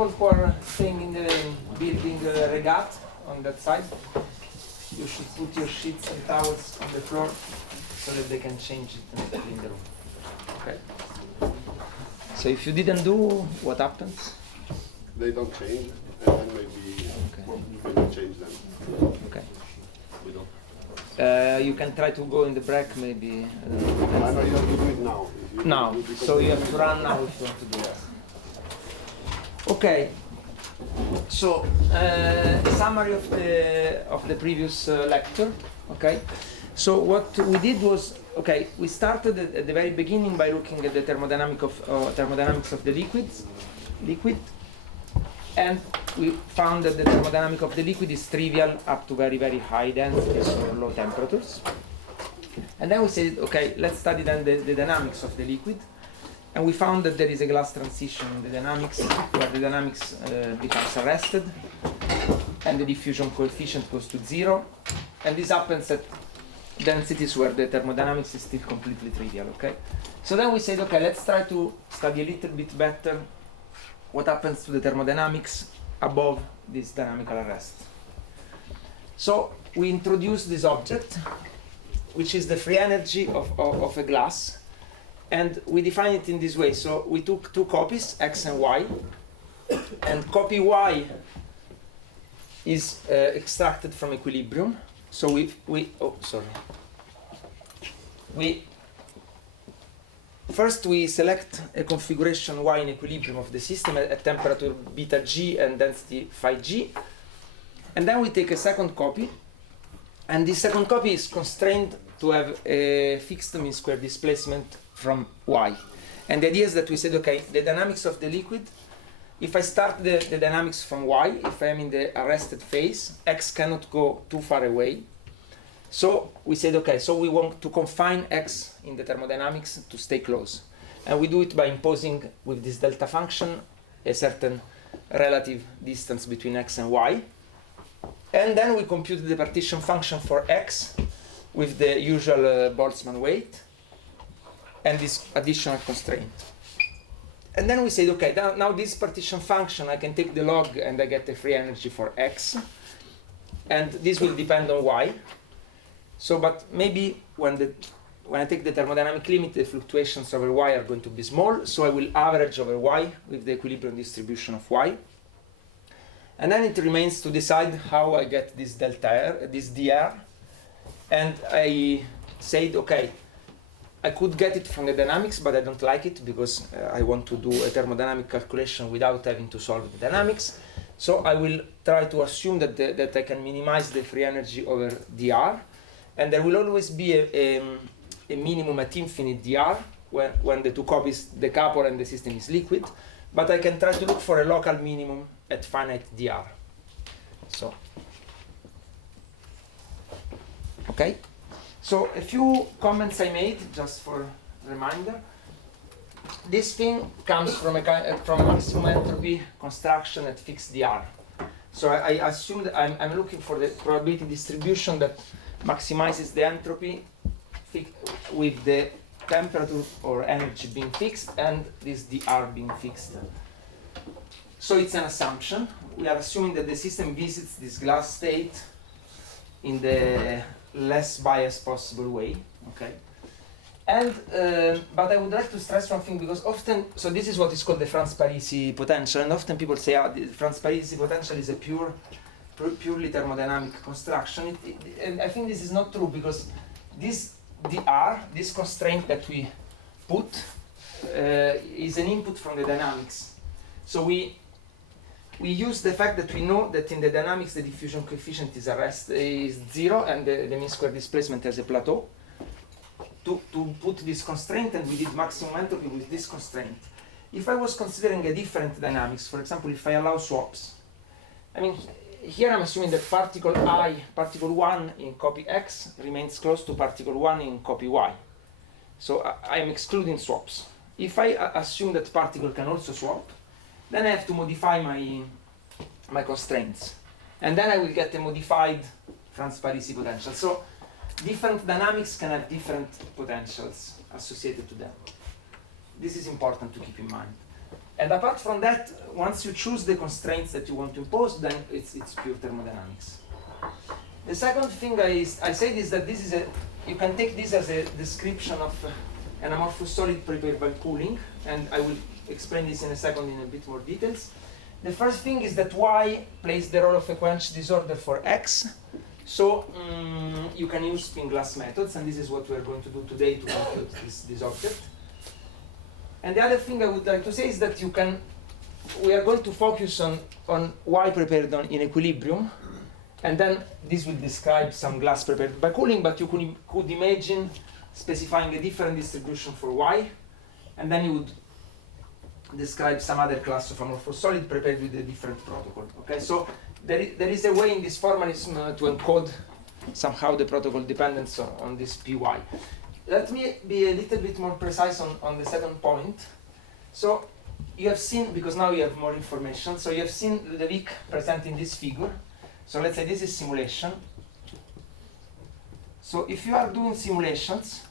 people who are staying in the building regat on that side, you should put your sheets and towels on the floor so that they can change it and clean the room. Okay. So if you didn't do, what happens? They don't change, and then maybe maybe change them. Okay. We don't. You can try to go in the break, maybe. I know you have to do it now. Now, so you have to run now if you want to do that. Okay. So summary of the previous lecture. Okay. So what we did was, okay, we started at the very beginning by looking at the thermodynamics of the liquid, and we found that the thermodynamics of the liquid is trivial up to very, very high densities or low temperatures. And then we said, okay, let's study then the dynamics of the liquid. And we found that there is a glass transition in the dynamics, where the dynamics becomes arrested, and the diffusion coefficient goes to 0. And this happens at densities where the thermodynamics is still completely trivial, okay? So then we said, okay, let's try to study a little bit better what happens to the thermodynamics above this dynamical arrest. So we introduced this object, which is the free energy of a glass, and we define it in this way. So we took two copies, x and y, and copy y is extracted from equilibrium. So we first we select a configuration y in equilibrium of the system at temperature beta g and density phi g, and then we take a second copy, and this second copy is constrained to have a fixed mean square displacement from y. And the idea is that we said, okay, the dynamics of the liquid, if I start the dynamics from y, if I am in the arrested phase, x cannot go too far away. So we said, okay, so we want to confine x in the thermodynamics to stay close. And we do it by imposing with this delta function a certain relative distance between x and y. And then we compute the partition function for x with the usual Boltzmann weight and this additional constraint. And then we said, okay, now this partition function, I can take the log and I get the free energy for x. And this will depend on y. So, but maybe when I take the thermodynamic limit, the fluctuations over y are going to be small, so I will average over y with the equilibrium distribution of y. And then it remains to decide how I get this delta r, this dr. And I said, okay, I could get it from the dynamics, but I don't like it because I want to do a thermodynamic calculation without having to solve the dynamics. So I will try to assume that I can minimize the free energy over dr. And there will always be a minimum at infinite dr when the two copies decouple and the system is liquid. But I can try to look for a local minimum at finite dr. So, okay. So a few comments I made, just for reminder. This thing comes from from maximum entropy construction at fixed dr. So I assume that I'm looking for the probability distribution that maximizes the entropy with the temperature or energy being fixed and this dr being fixed. So it's an assumption. We are assuming that the system visits this glass state in the less biased possible way, okay? And but I would like to stress one thing, because often, so this is what is called the Franz-Parisi potential, and often people say, the Franz-Parisi potential is a purely thermodynamic construction. And I think this is not true, because this dr, this constraint that we put, is an input from the dynamics. So we use the fact that we know that in the dynamics the diffusion coefficient is 0 and the mean square displacement has a plateau, to put this constraint, and we did maximum entropy with this constraint. If I was considering a different dynamics, for example, if I allow swaps, I mean, here I'm assuming that particle 1 in copy x remains close to particle 1 in copy y. So I am excluding swaps. If I assume that particle can also swap, then I have to modify my constraints. And then I will get a modified Franz-Parisi potential. So different dynamics can have different potentials associated to them. This is important to keep in mind. And apart from that, once you choose the constraints that you want to impose, then it's pure thermodynamics. The second thing I said is that this is you can take this as a description of an amorphous solid prepared by cooling, and I will explain this in a second in a bit more details. The first thing is that Y plays the role of a quench disorder for X, so you can use spin glass methods, and this is what we are going to do today to compute this object. And the other thing I would like to say is that we are going to focus on Y prepared in equilibrium, and then this will describe some glass prepared by cooling, but you could imagine specifying a different distribution for Y, and then you would describe some other class of amorphous solid prepared with a different protocol. Okay, so there is a way in this formalism to encode somehow the protocol dependence on this Py. Let me be a little bit more precise on the second point. So you have seen, because now you have more information, so you have seen Ludovic presenting this figure. So let's say this is simulation. So if you are doing simulations,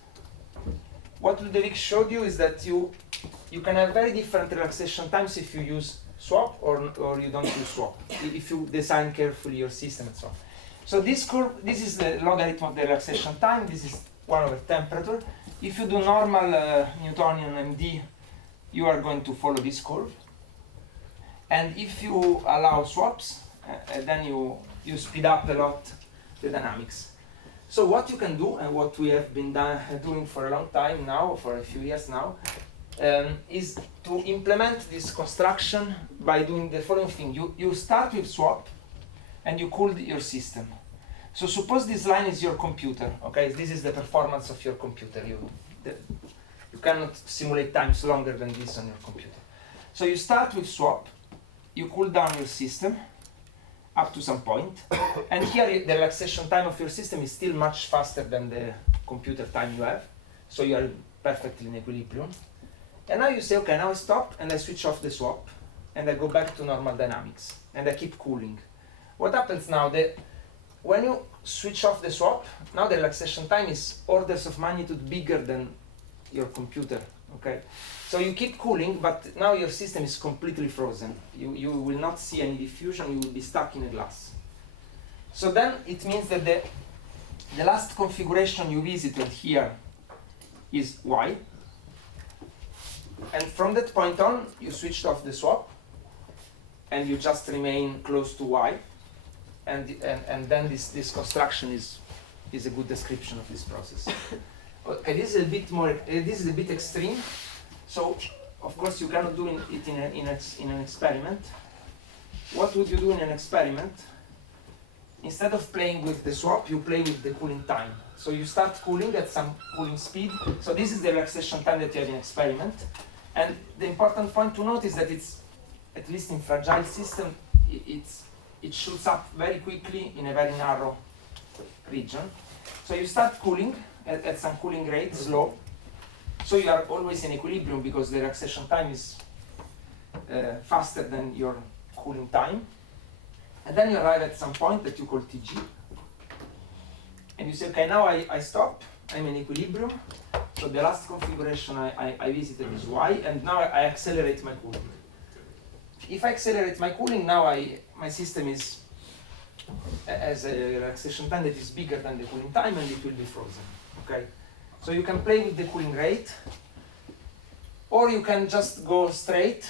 what Ludovic showed you is that you can have very different relaxation times if you use swap or you don't use swap, if you design carefully your system and so on. So this curve, this is the logarithm of the relaxation time. This is 1 over temperature. If you do normal Newtonian MD, you are going to follow this curve. And if you allow swaps, then you speed up a lot the dynamics. So what you can do, and what we have been doing for a long time now, for a few years now, is to implement this construction by doing the following thing. You start with swap, and you cool your system. So suppose this line is your computer, okay? This is the performance of your computer. You cannot simulate times longer than this on your computer. So you start with swap, you cool down your system up to some point, and here the relaxation time of your system is still much faster than the computer time you have, so you are perfectly in equilibrium. And now you say, okay, now I stop and I switch off the swap, and I go back to normal dynamics, and I keep cooling. What happens now? When you switch off the swap, now the relaxation time is orders of magnitude bigger than your computer, okay? So you keep cooling, but now your system is completely frozen. You will not see any diffusion, you will be stuck in a glass. So then it means that the last configuration you visited here is Y. And from that point on, you switched off the swap, and you just remain close to Y. And then this construction is a good description of this process. Okay, this is a bit more. This is a bit extreme. So, of course, you cannot do it in an experiment. What would you do in an experiment? Instead of playing with the swap, you play with the cooling time. So you start cooling at some cooling speed. So this is the relaxation time that you have in experiment. And the important point to note is that it's, at least in fragile system, it shoots up very quickly in a very narrow region. So you start cooling at some cooling rate, slow. So you are always in equilibrium because the relaxation time is faster than your cooling time. And then you arrive at some point that you call TG. And you say, okay, now I stop, I'm in equilibrium. So the last configuration I visited is Y, and now I accelerate my cooling. If I accelerate my cooling, now my system has a relaxation time that is bigger than the cooling time, and it will be frozen. Okay, so you can play with the cooling rate, or you can just go straight,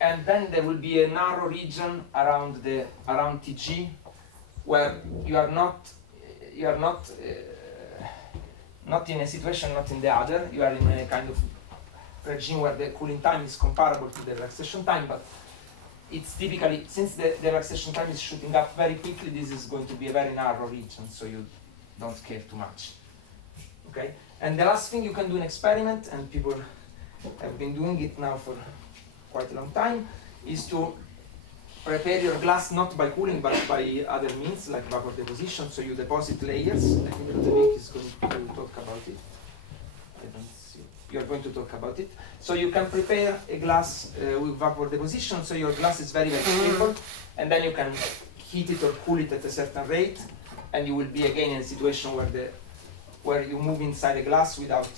and then there will be a narrow region around TG, where you are not in a situation, not in the other. You are in a kind of regime where the cooling time is comparable to the relaxation time, but it's typically, since the relaxation time is shooting up very quickly, this is going to be a very narrow region, so you don't care too much. Okay? And the last thing you can do in experiment, and people have been doing it now for quite a long time, is to prepare your glass not by cooling but by other means like vapor deposition. So you deposit layers. I think Ludovic is going to talk about it. I don't see. You are going to talk about it. So you can prepare a glass with vapor deposition, so your glass is very, very stable, and then you can heat it or cool it at a certain rate, and you will be again in a situation where you move inside a glass without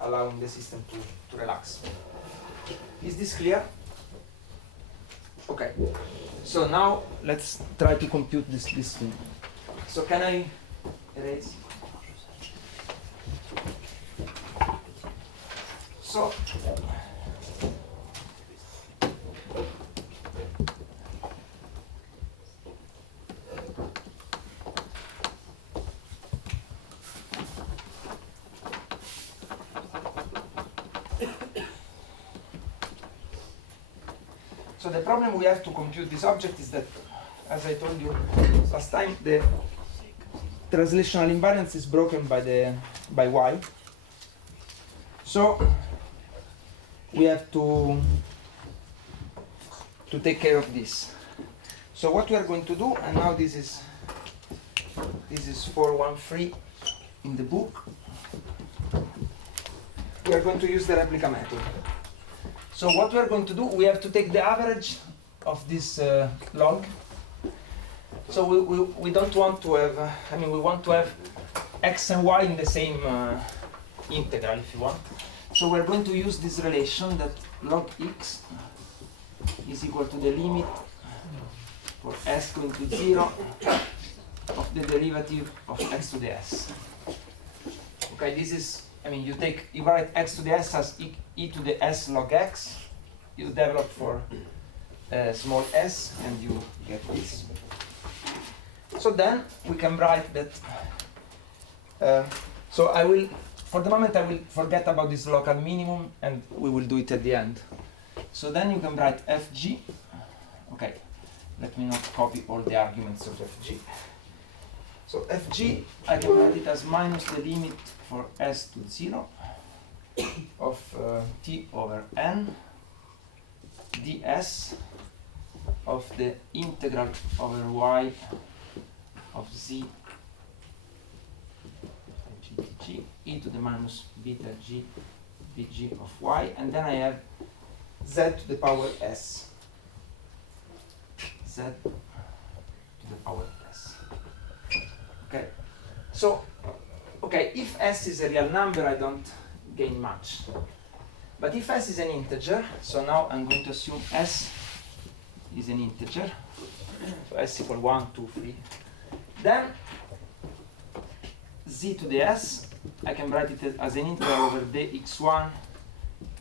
allowing the system to relax. Is this clear? Okay. So now let's try to compute this thing. So can I erase? So the problem we have to compute this object is that, as I told you last time, the translational invariance is broken by y. So we have to take care of this. So what we are going to do, and now this is 413 in the book. We are going to use the replica method. So what we are going to do, we have to take the average of this log. So we don't want to have, we want to have x and y in the same integral, if you want. So we're going to use this relation that log x is equal to the limit for s going to 0 of the derivative of x to the s. Okay, this is, you write x to the s as e to the s log x. You develop for small s, and you get this. So then we can write that. So for the moment, I will forget about this local minimum, and we will do it at the end. So then you can write fg. Okay, let me not copy all the arguments of fg. So fg, I can write it as minus the limit for s to 0 of t over n ds of the integral over y of z g e to the minus beta g dg of y, and then I have z to the power s. Z to the power s. Okay. So, if s is a real number, I don't gain much. But if s is an integer, so now I'm going to assume s is an integer. So s equal 1, 2, 3. Then z to the s, I can write it as an integral over dx1,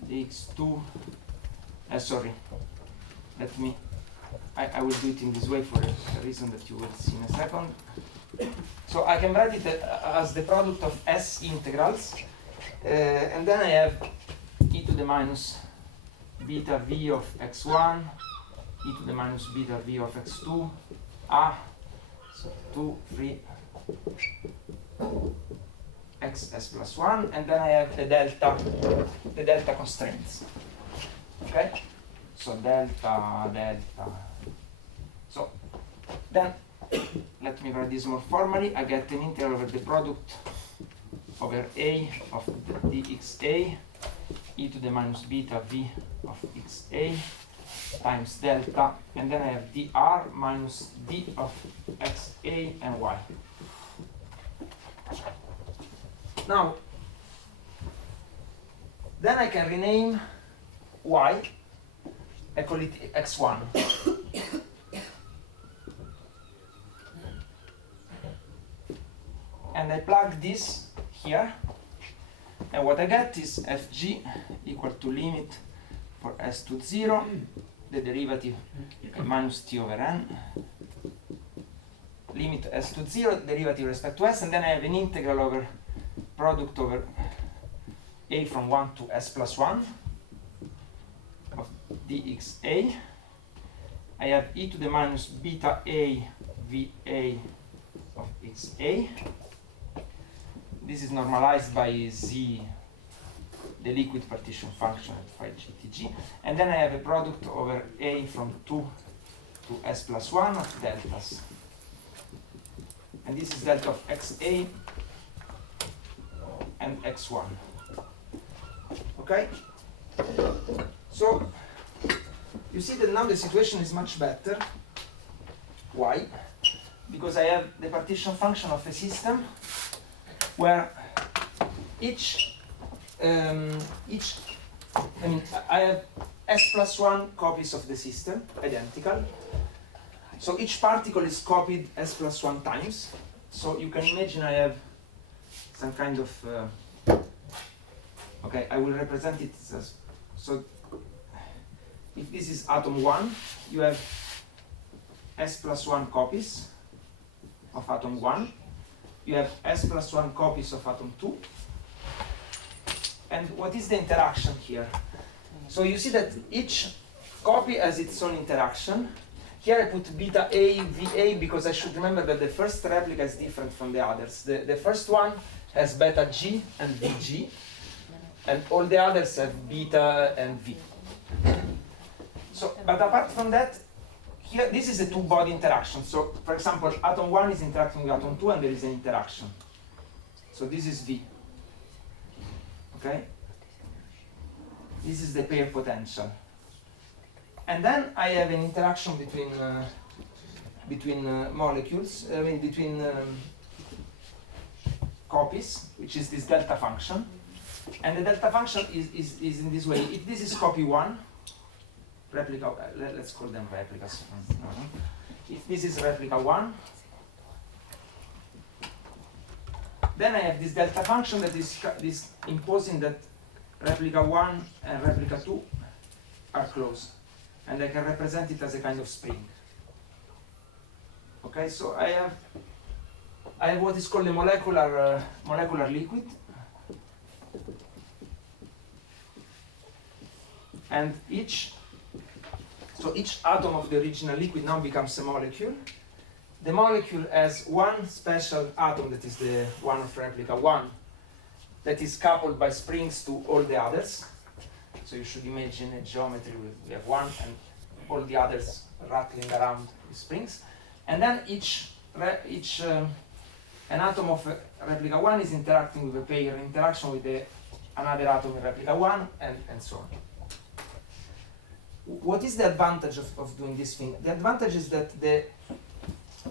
dx2. Sorry, I will do it in this way for a reason that you will see in a second. So I can write it as the product of s integrals, and then I have e to the minus beta v of x1, e to the minus beta v of x2, so 2, 3, xs plus 1, and then I have the delta constraints. Okay? So delta. So then let me write this more formally. I get an integral over the product over a of the dxa e to the minus beta v of xa times delta, and then I have dr minus d of xa and y. Now, then I can rename y, I call it x1. And I plug this here, and what I get is fg equal to limit for s to 0, the derivative minus t over n, limit s to 0, derivative respect to s, and then I have an integral over product over a from 1 to s plus 1 of dxa. I have e to the minus beta a va of xa. This is normalized by z, the liquid partition function at phi gtg. And then I have a product over a from 2 to s plus 1 of deltas. And this is delta of xa and x1. Okay? So, you see that now the situation is much better. Why? Because I have the partition function of a system where each I mean, I have s+1 copies of the system, identical. So each particle is copied s+1 times. So you can imagine I have some kind of, okay, I will represent it as, so if this is atom 1, you have s+1 copies of atom 1. You have s+1 copies of atom 2. And what is the interaction here? So you see that each copy has its own interaction. Here I put beta A, VA, because I should remember that the first replica is different from the others. The first one has beta G and VG, and all the others have beta and V. So, but apart from that, here, this is a two-body interaction. So, for example, atom 1 is interacting with atom 2, and there is an interaction. So this is V. Okay? This is the pair potential. And then I have an interaction between molecules, I mean between copies, which is this delta function. And the delta function is in this way. If this is copy 1, replica, let's call them replicas. If this is replica 1, then I have this delta function that is imposing that replica 1 and replica 2 are close. And I can represent it as a kind of spring. Okay, so I have what is called a molecular liquid. And each atom of the original liquid now becomes a molecule. The molecule has one special atom, that is the one of replica 1, that is coupled by springs to all the others. So you should imagine a geometry where we have one and all the others rattling around with springs. And then an atom of replica 1 is interacting with a pair interaction with another atom in replica 1, and so on. What is the advantage of doing this thing? The advantage is that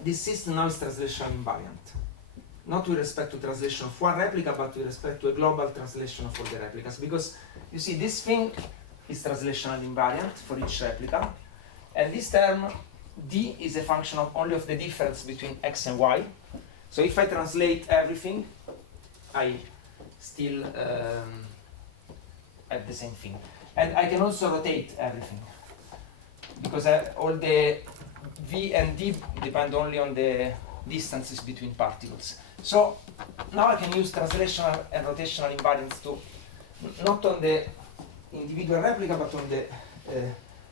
this system now is translational invariant. Not with respect to translation of one replica, but with respect to a global translation of all the replicas. Because, you see, this thing is translational invariant for each replica. And this term, D, is a function only of the difference between X and Y. So if I translate everything, I still have the same thing. And I can also rotate everything, because all the V and D depend only on the distances between particles. So now I can use translational and rotational invariance to not on the individual replica, but on the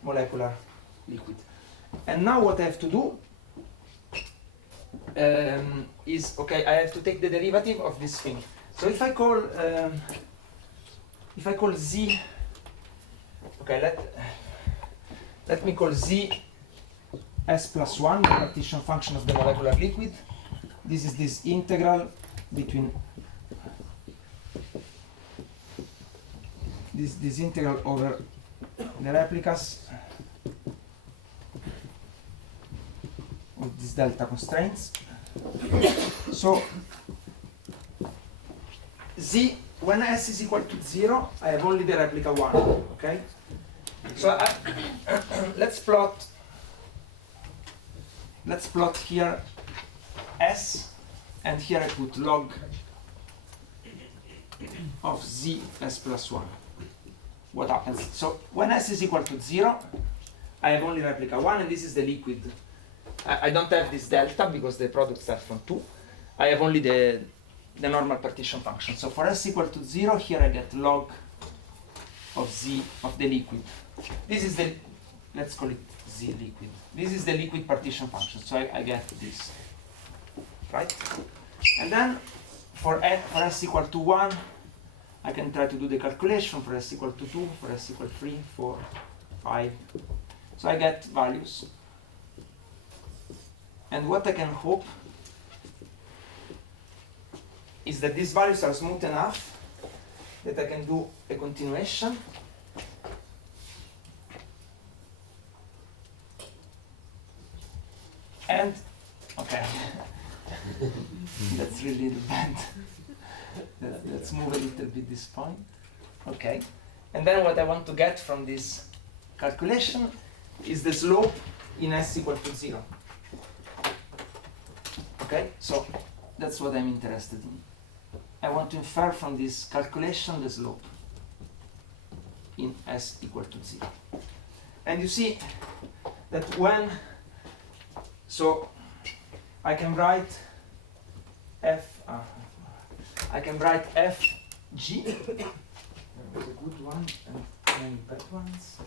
molecular liquid. And now what I have to do is, okay, I have to take the derivative of this thing. So if I call Z, okay, let me call Z S+1, the partition function of the molecular liquid. This is this integral between this integral over the replicas with these delta constraints. So Z, when S is equal to 0, I have only the replica 1. Okay. So let's plot here S, and here I put log of Z S+1. What happens? So when S is equal to 0, I have only replica 1, and this is the liquid. I don't have this delta because the product starts from 2. I have only the normal partition function. So for S equal to 0, here I get log of Z of the liquid. This is the, let's call it Z liquid. This is the liquid partition function. So I get this, right? And then for S equal to 1, I can try to do the calculation for S equal to 2, for S equal to 3, 4, 5. So I get values. And what I can hope is that these values are smooth enough that I can do a continuation. And, okay, that's really bad. Let's move a little bit this point. Okay. And then what I want to get from this calculation is the slope in s equal to 0. Okay, so that's what I'm interested in. I want to infer from this calculation the slope in s equal to 0. And you see that when, so I can write fg, there's a good one and many bad ones.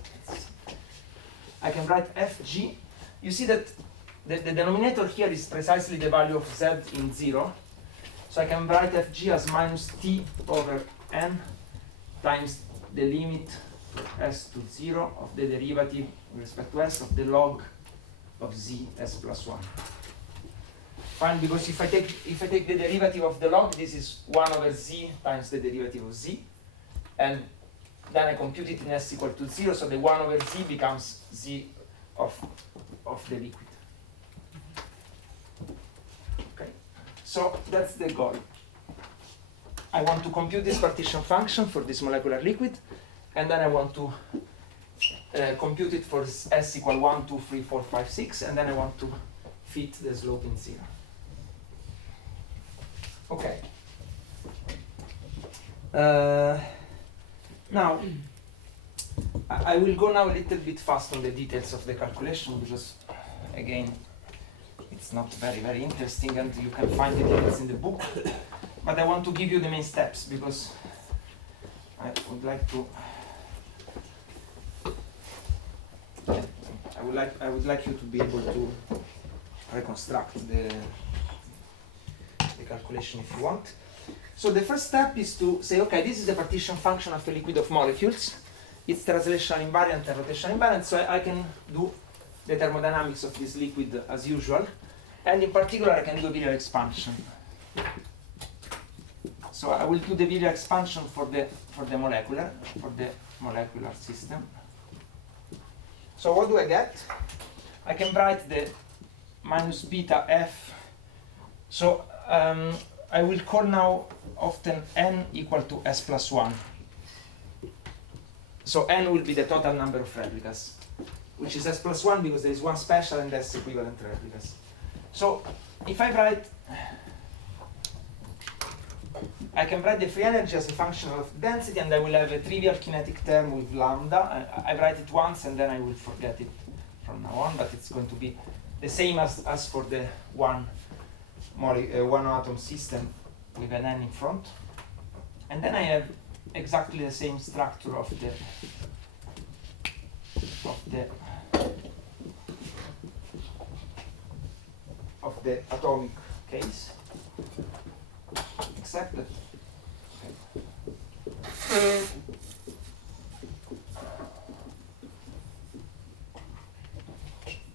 I can write fg. You see that the denominator here is precisely the value of z in 0. So I can write fg as minus t over n times the limit for s to 0 of the derivative with respect to s of the log of z s plus 1. Fine, because if I take the derivative of the log, this is 1 over z times the derivative of z, and then I compute it in s equal to 0, so the 1 over z becomes z of the liquid. Okay, so that's the goal. I want to compute this partition function for this molecular liquid, and then I want to compute it for s equal 1, 2, 3, 4, 5, 6, and then I want to fit the slope in 0. Okay. Now, I will go now a little bit fast on the details of the calculation because, again, it's not very, very interesting and you can find the details in the book. But I want to give you the main steps because I would like to. I would like you to be able to reconstruct the calculation if you want. So the first step is to say, okay, this is the partition function of a liquid of molecules. It's translational invariant and rotational invariant, so I can do the thermodynamics of this liquid as usual. And in particular, I can do virial expansion. So I will do the virial expansion for the molecular system. So what do I get? I can write the minus beta f. So I will call now often n equal to s plus 1. So n will be the total number of replicas, which is s plus 1 because there is one special and s equivalent replicas. So if I write, I can write the free energy as a function of density, and I will have a trivial kinetic term with lambda. I write it once and then I will forget it from now on, but it's going to be the same as for the one atom system with an n in front. And then I have exactly the same structure of the atomic case, except that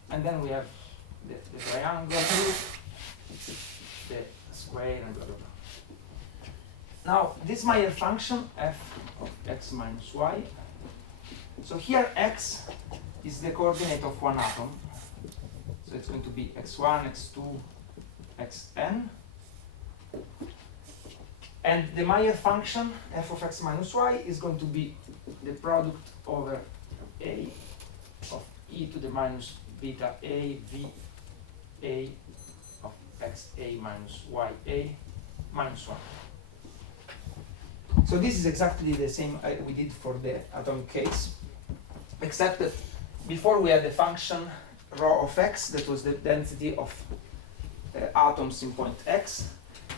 and then we have the triangle, the square, and blah blah blah. Now this Meyer function f of x minus y. So here x is the coordinate of one atom. So it's going to be x1, x2, xn. And the Meyer function, f of x minus y, is going to be the product over a of e to the minus beta a v a of xa minus ya minus 1. So this is exactly the same we did for the atomic case, except that before we had the function rho of x that was the density of atoms in point x,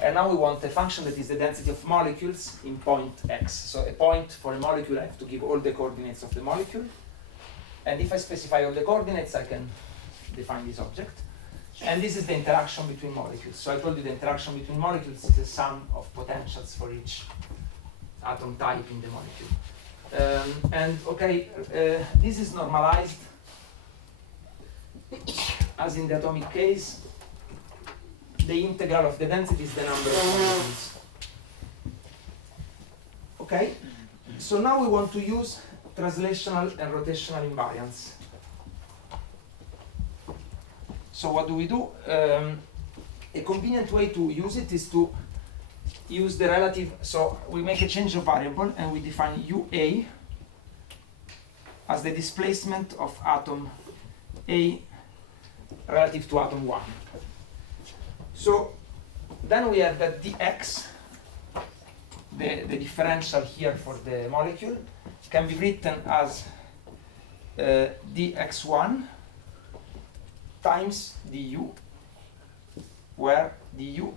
and now we want a function that is the density of molecules in point x. So a point for a molecule, I have to give all the coordinates of the molecule, and if I specify all the coordinates, I can define this object. And this is the interaction between molecules. So I told you the interaction between molecules is the sum of potentials for each atom type in the molecule. And okay, this is normalized as in the atomic case. The integral of the density is the number of molecules. Okay, so now we want to use translational and rotational invariance. So what do we do? A convenient way to use it is to use the relative. So we make a change of variable and we define ua as the displacement of atom A relative to atom 1. So then we have that dx, the differential here for the molecule, can be written as dx1 times du, where du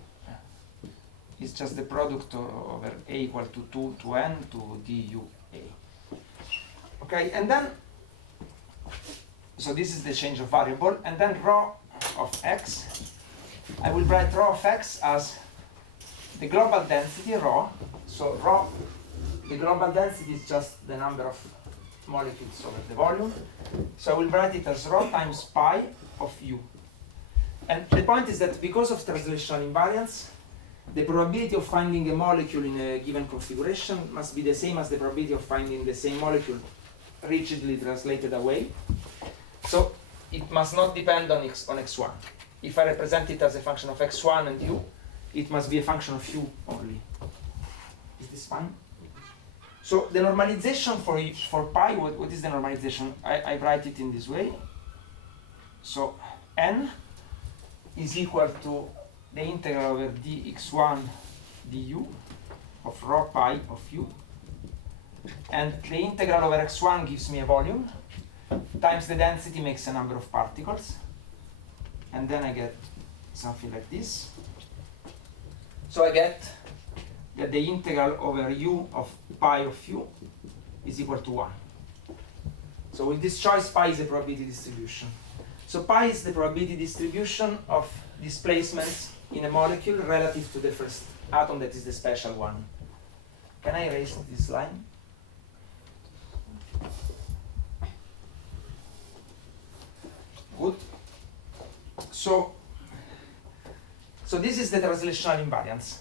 is just the product over A equal to 2 to n to du A. Okay, and then, so this is the change of variable, and then rho of x, I will write rho of x as the global density rho. So rho, the global density is just the number of molecules over the volume. So I will write it as rho times pi of u. And the point is that because of translational invariance, the probability of finding a molecule in a given configuration must be the same as the probability of finding the same molecule rigidly translated away. So it must not depend on x1. If I represent it as a function of x1 and u, it must be a function of u only. Is this fine? So the normalization for pi, what is the normalization? I write it in this way. So n is equal to the integral over dx1 du of rho pi of u, and the integral over x1 gives me a volume, times the density makes a number of particles, and then I get something like this. So I get that the integral over u of pi of u is equal to 1. So with this choice, pi is a probability distribution. So pi is the probability distribution of displacements in a molecule relative to the first atom, that is the special one. Can I erase this line? Good. So this is the translational invariance.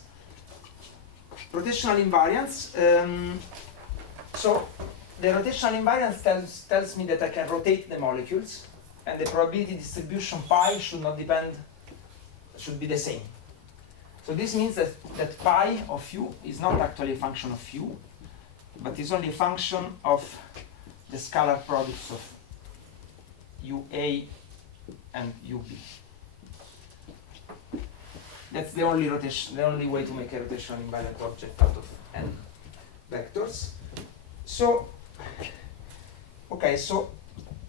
Rotational invariance. So the rotational invariance tells me that I can rotate the molecules, and the probability distribution pi should not depend, should be the same. So this means that pi of u is not actually a function of u, but is only a function of the scalar products of ua and ub. That's the only rotation, the only way to make a rotational invariant object out of n vectors. So, okay, so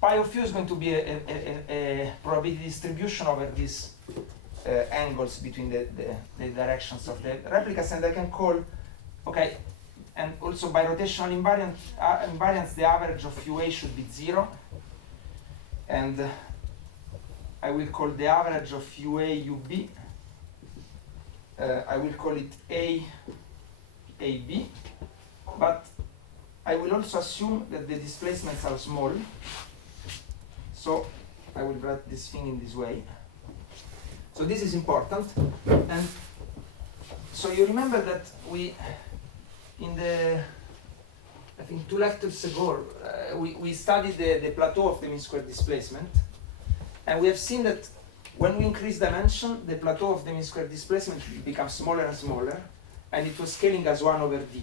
pi of u is going to be a probability distribution over these angles between the directions of the replicas, and I can call, okay, and also by rotational invariance, the average of ua should be 0, and I will call the average of ua ub, I will call it ab, but I will also assume that the displacements are small, so I will write this thing in this way. So this is important, and so you remember that we, in the, I think 2 lectures ago, we studied the plateau of the mean square displacement, and we have seen that when we increase dimension, the plateau of the mean square displacement becomes smaller and smaller, and it was scaling as 1 over d.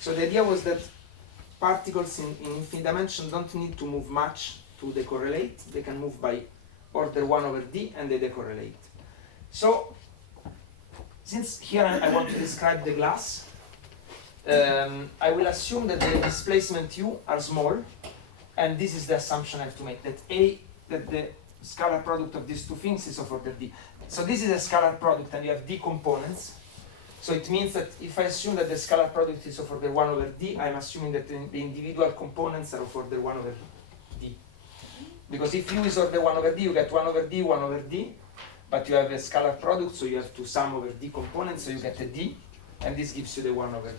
So the idea was that particles in infinite dimension don't need to move much to decorrelate. They can move by order 1 over d, and they decorrelate. So since here I want to describe the glass, I will assume that the displacement u are small, and this is the assumption I have to make, that the scalar product of these two things is of order d. So this is a scalar product, and you have d components. So it means that if I assume that the scalar product is of order 1 over d, I'm assuming that the individual components are of order 1 over d. Because if u is order 1 over d, you get 1 over d, 1 over d, but you have a scalar product, so you have to sum over d components, so you get a d, and this gives you the 1 over d.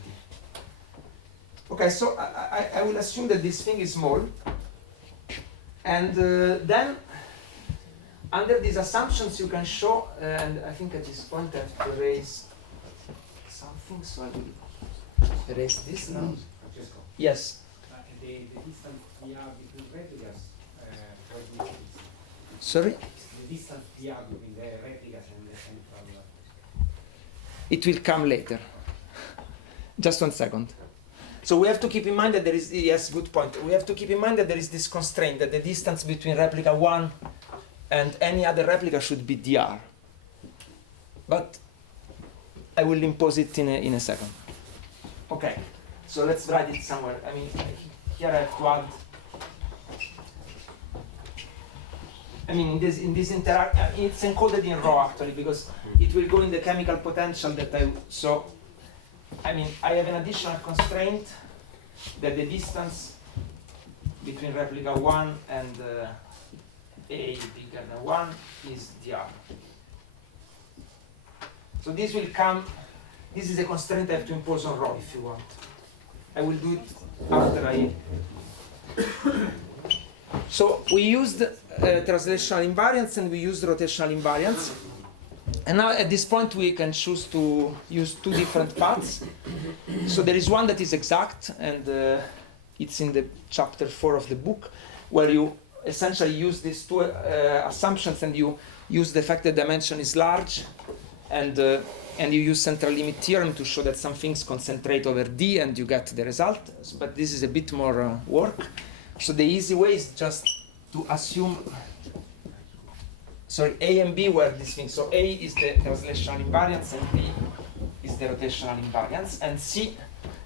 Okay, so I will assume that this thing is small, and then under these assumptions you can show, and I think at this point I have to erase something, so I will erase this now. Francesco, Yes. the distance we have between replicas, what is it? Sorry? The distance we have between the replicas and the central. It will come later. Just 1 second. So we have to keep in mind that there is, yes, good point. We have to keep in mind that there is this constraint that the distance between replica 1 and any other replica should be dr. But I will impose it in a second. Okay, so let's write it somewhere. I mean, here I have to add. I mean, in this it's encoded in rho actually, because it will go in the chemical potential that so. I mean, I have an additional constraint that the distance between replica 1 and A bigger than 1 is dr. So this will come, this is a constraint I have to impose on rho if you want. I will do it after I. So we used translational invariance and we used rotational invariance. And now at this point we can choose to use two different paths. So there is one that is exact, and it's in the chapter 4 of the book, where you essentially use these two assumptions, and you use the fact that dimension is large, and you use central limit theorem to show that some things concentrate over D, and you get the result. But this is a bit more work. So the easy way is just to assume. Sorry, A and B were these things. So A is the translational invariance and B is the rotational invariance. And C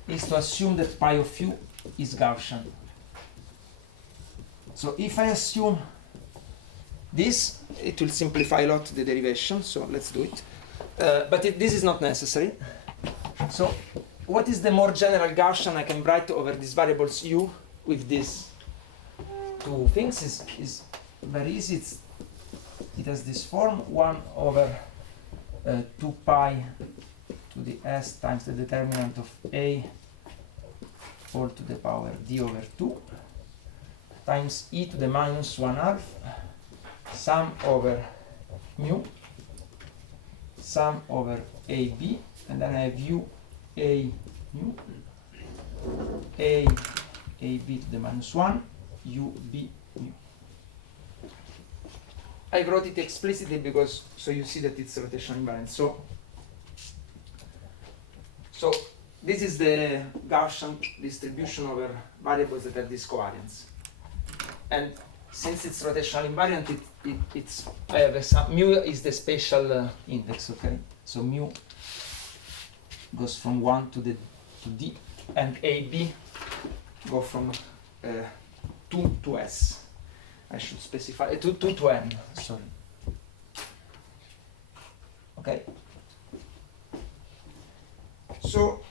is to assume that pi of u is Gaussian. So if I assume this, it will simplify a lot the derivation. So let's do it. But this is not necessary. So what is the more general Gaussian I can write over these variables u with these two things is very easy. It has this form, 1 over 2 pi to the s times the determinant of A all to the power d over 2 times e to the minus 1/2 sum over mu sum over ab, and then I have u a mu a ab to the minus 1 u b mu. I wrote it explicitly because so you see that it's rotational invariant. So this is the Gaussian distribution over variables that have this covariance. And since it's rotational invariant, it's I have a mu is the spatial index. Okay, so mu goes from 1 to d, and AB go from 2 to s. I should specify 2 to n. Sorry. Okay. So,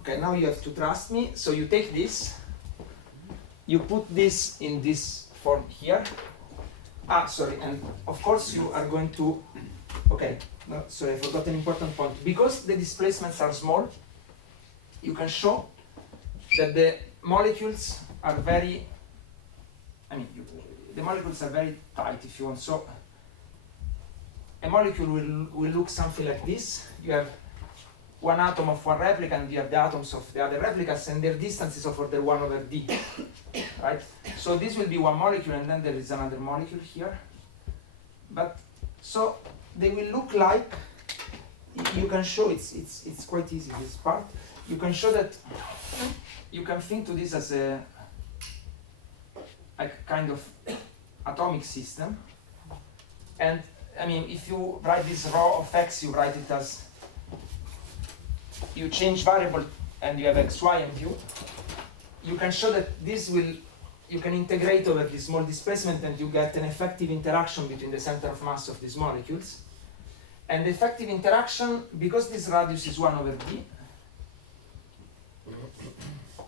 okay, now you have to trust me. So you take this, you put this in this form here. Sorry, and of course you are going to. Okay, no, sorry, I forgot an important point. Because the displacements are small, you can show that the molecules are very. I mean, the molecules are very tight, if you want. So a molecule will look something like this. You have one atom of one replica, and you have the atoms of the other replicas, and their distance is of order 1 over d, right? So this will be one molecule, and then there is another molecule here. But so they will look like. You can show it's quite easy, this part. You can show that you can think to this as a kind of atomic system. And I mean, if you write this rho of x, you write it as, you change variable and you have x, y, and u. You can show that this will, you can integrate over this small displacement and you get an effective interaction between the center of mass of these molecules. And the effective interaction, because this radius is 1 over d,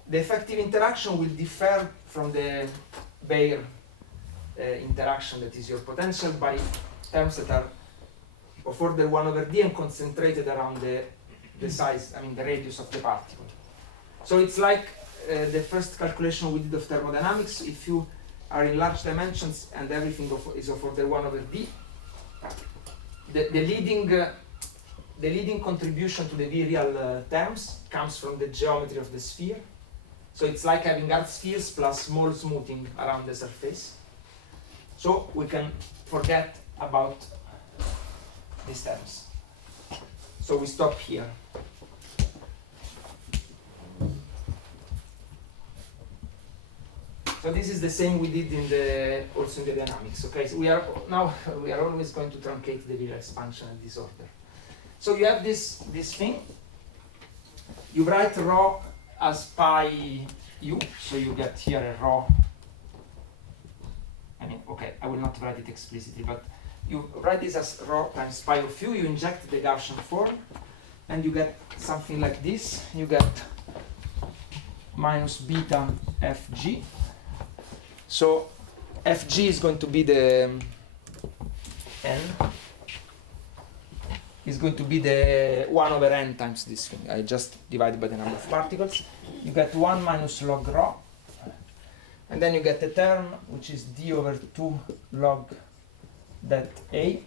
the effective interaction will differ from the Bayer interaction that is your potential by terms that are of order 1 over d and concentrated around the size, I mean the radius of the particle. So it's like the first calculation we did of thermodynamics. If you are in large dimensions and everything is of order 1 over d, the leading contribution to the virial terms comes from the geometry of the sphere. So it's like having hard spheres plus small smoothing around the surface. So we can forget about these terms. So we stop here. So this is the same we did in the also in the dynamics. Okay, so we are always going to truncate the virial expansion in this order. So you have this thing. You write rho as pi u, so you get here a rho. I mean, okay, I will not write it explicitly, but you write this as rho times pi of u. You inject the Gaussian form, and you get something like this. You get minus beta fg. So fg is going to be the n. Is going to be the 1 over n times this thing. I just divided by the number of particles. You get 1 minus log rho. And then you get a term which is d over 2 log that a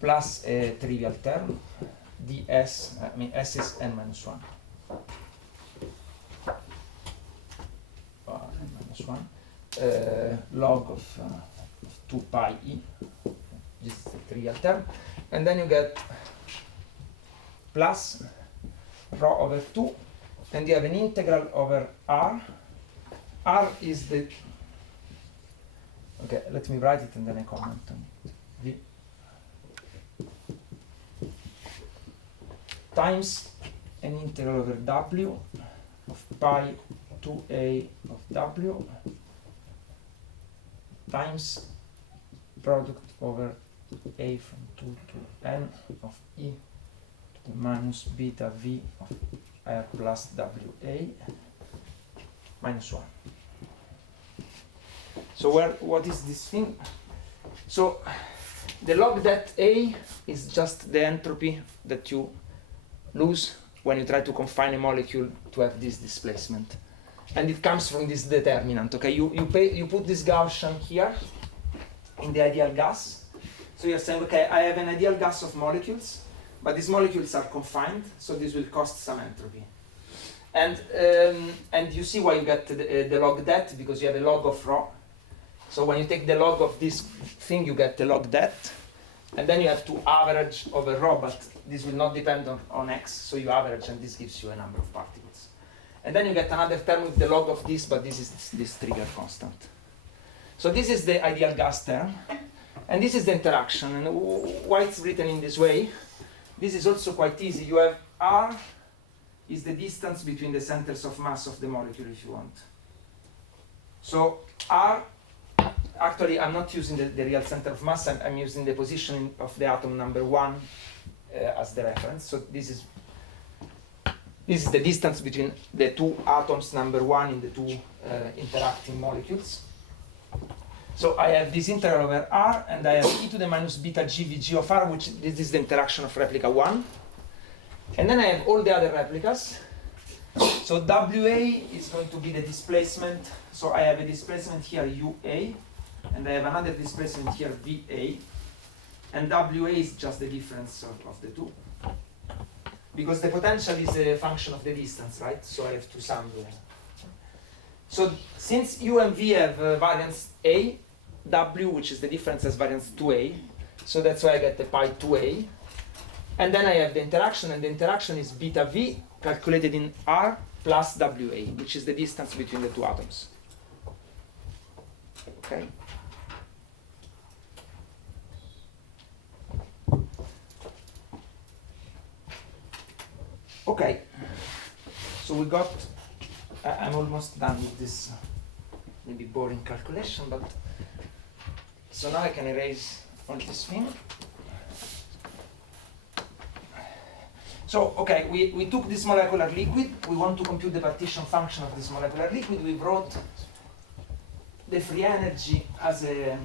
plus a trivial term ds, I mean s is n minus 1. N minus 1 log of 2 pi e. This is the trivial term. And then you get plus rho over 2. And you have an integral over r. R is the... Okay, let me write it and then I comment on it. V times an integral over w of pi 2a of w times product over a from 2 to n of e to the minus beta v of r plus wa minus 1. So what is this thing? So the log that a is just the entropy that you lose when you try to confine a molecule to have this displacement. And it comes from this determinant. Okay, you put this Gaussian here in the ideal gas. So you're saying, okay, I have an ideal gas of molecules, but these molecules are confined, so this will cost some entropy. And you see why you get the log that, because you have a log of rho. So when you take the log of this thing, you get the log that, and then you have to average over rho, but this will not depend on x, so you average, and this gives you a number of particles. And then you get another term with the log of this, but this is this trigger constant. So this is the ideal gas term, and this is the interaction. And why it's written in this way, this is also quite easy. You have r is the distance between the centers of mass of the molecule, if you want. So r, actually I'm not using the real center of mass, I'm using the position of the atom number 1 as the reference. So this is the distance between the two atoms number 1 in the two interacting molecules. So I have this integral over r, and I have e to the minus beta g vg of r, which this is the interaction of replica 1. And then I have all the other replicas. So wa is going to be the displacement. So I have a displacement here ua, and I have another displacement here va. And wa is just the difference of the two. Because the potential is a function of the distance, right? So I have to sum them. So since u and v have variance a, w, which is the difference, has variance 2a. So that's why I get the pi 2a. And then I have the interaction, and the interaction is beta v calculated in r plus wa, which is the distance between the two atoms. Okay. Okay. So we got. I'm almost done with this maybe boring calculation, but so now I can erase all this thing. So, okay, we took this molecular liquid, we want to compute the partition function of this molecular liquid, we brought the free energy as a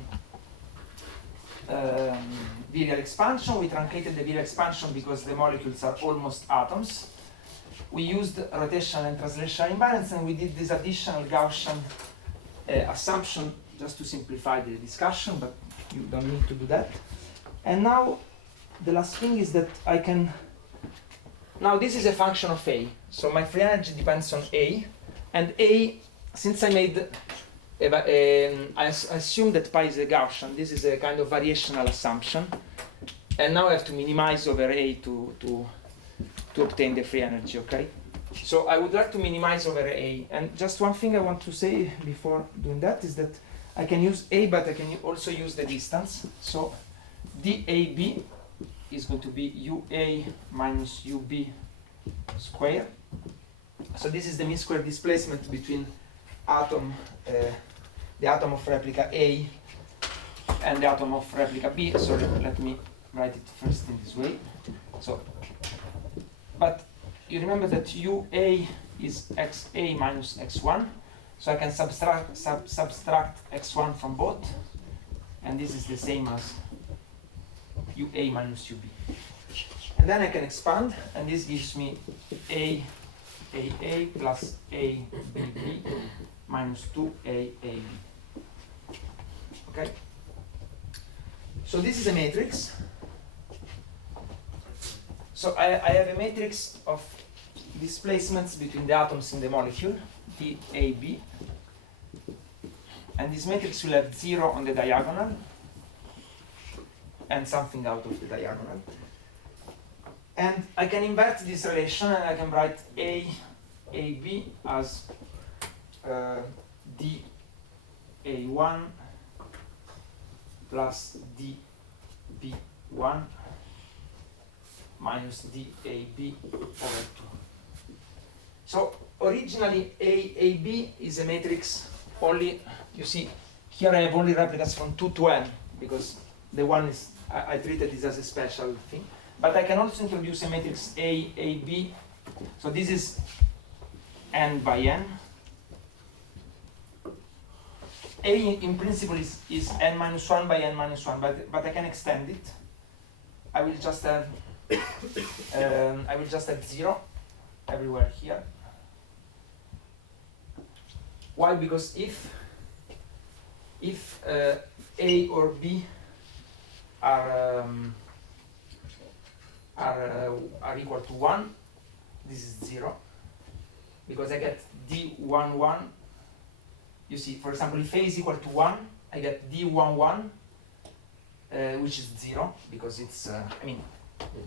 virial expansion, we truncated the virial expansion because the molecules are almost atoms. We used rotational and translational invariance, and we did this additional Gaussian assumption just to simplify the discussion, but you don't need to do that. And now the last thing is that I can. Now this is a function of A, so my free energy depends on A, and A, since I made, I assume that pi is a Gaussian, this is a kind of variational assumption, and now I have to minimize over A to obtain the free energy, okay? So I would like to minimize over A. And just one thing I want to say before doing that is that I can use A, but I can also use the distance. So DAB is going to be UA minus UB squared. So this is the mean square displacement between the atom of replica A and the atom of replica B. Sorry, let me write it first in this way. So, but you remember that UA is XA minus X1, so I can subtract X1 from both, and this is the same as UA minus UB. And then I can expand, and this gives me AA plus ABB minus 2AAB. Okay? So this is a matrix. So I have a matrix of displacements between the atoms in the molecule, DAB. And this matrix will have 0 on the diagonal and something out of the diagonal. And I can invert this relation and I can write AAB as DA1 plus DB1 minus DAB over 2. So originally AAB is a matrix only, you see, here I have only replicas from 2 to n, because the one is, I treated this as a special thing. But I can also introduce a matrix AAB. So this is n by n. A in principle is n minus 1 by n minus 1, but I can extend it. I will just have 0 everywhere here. Why? Because if A or B are equal to 1, this is 0, because I get D11. You see, for example, if A is equal to 1, I get D11, which is 0, because it's,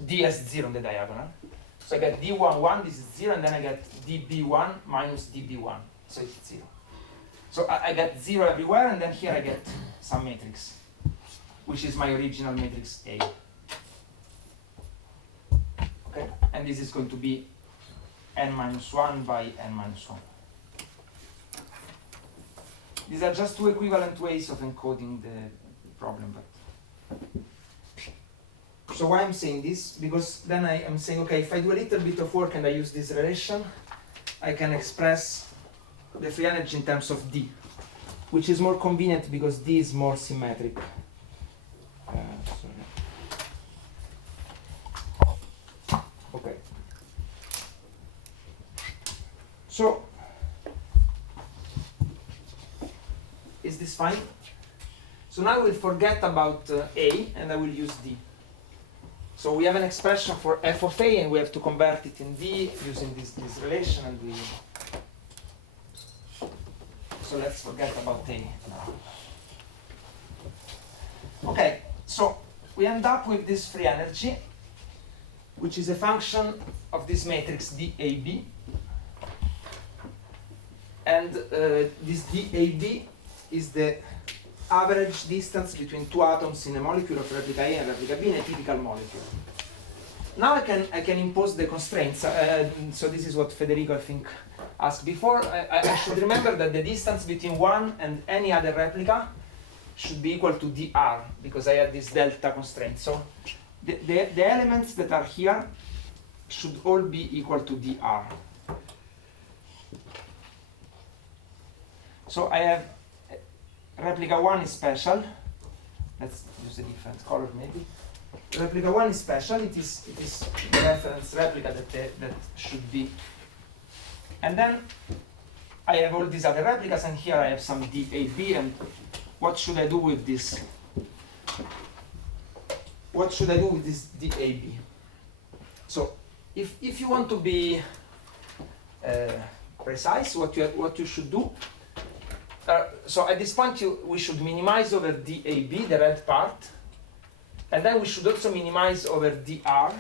D has 0 in the diagonal. So I get D11, this is 0, and then I get DB1 minus DB1, so it's 0. So I get 0 everywhere, and then here I get some matrix, which is my original matrix A. Okay, and this is going to be n minus 1 by n minus 1. These are just two equivalent ways of encoding the problem. But so why I'm saying this? Because then I am saying, okay, if I do a little bit of work and I use this relation, I can express the free energy in terms of D, which is more convenient because D is more symmetric. Okay. So, is this fine? So now we'll forget about A and I will use D. So we have an expression for f of A and we have to convert it in D using this relation, and we. So let's forget about A now. Okay, so we end up with this free energy, which is a function of this matrix DAB. And this DAB is the average distance between two atoms in a molecule of replica A and replica B in a typical molecule. Now I can impose the constraints. So this is what Federico, I think, asked before. I should remember that the distance between one and any other replica should be equal to dr, because I have this delta constraint. So the elements that are here should all be equal to dr. So I have replica 1 is special. Let's use a different color maybe. Replica 1 is special. It is the reference replica that should be. And then I have all these other replicas, and here I have some DAB. And what should I do with this? What should I do with this DAB? So if you want to be precise, what you should do. So at this point, we should minimize over DAB, the red part, and then we should also minimize over dr,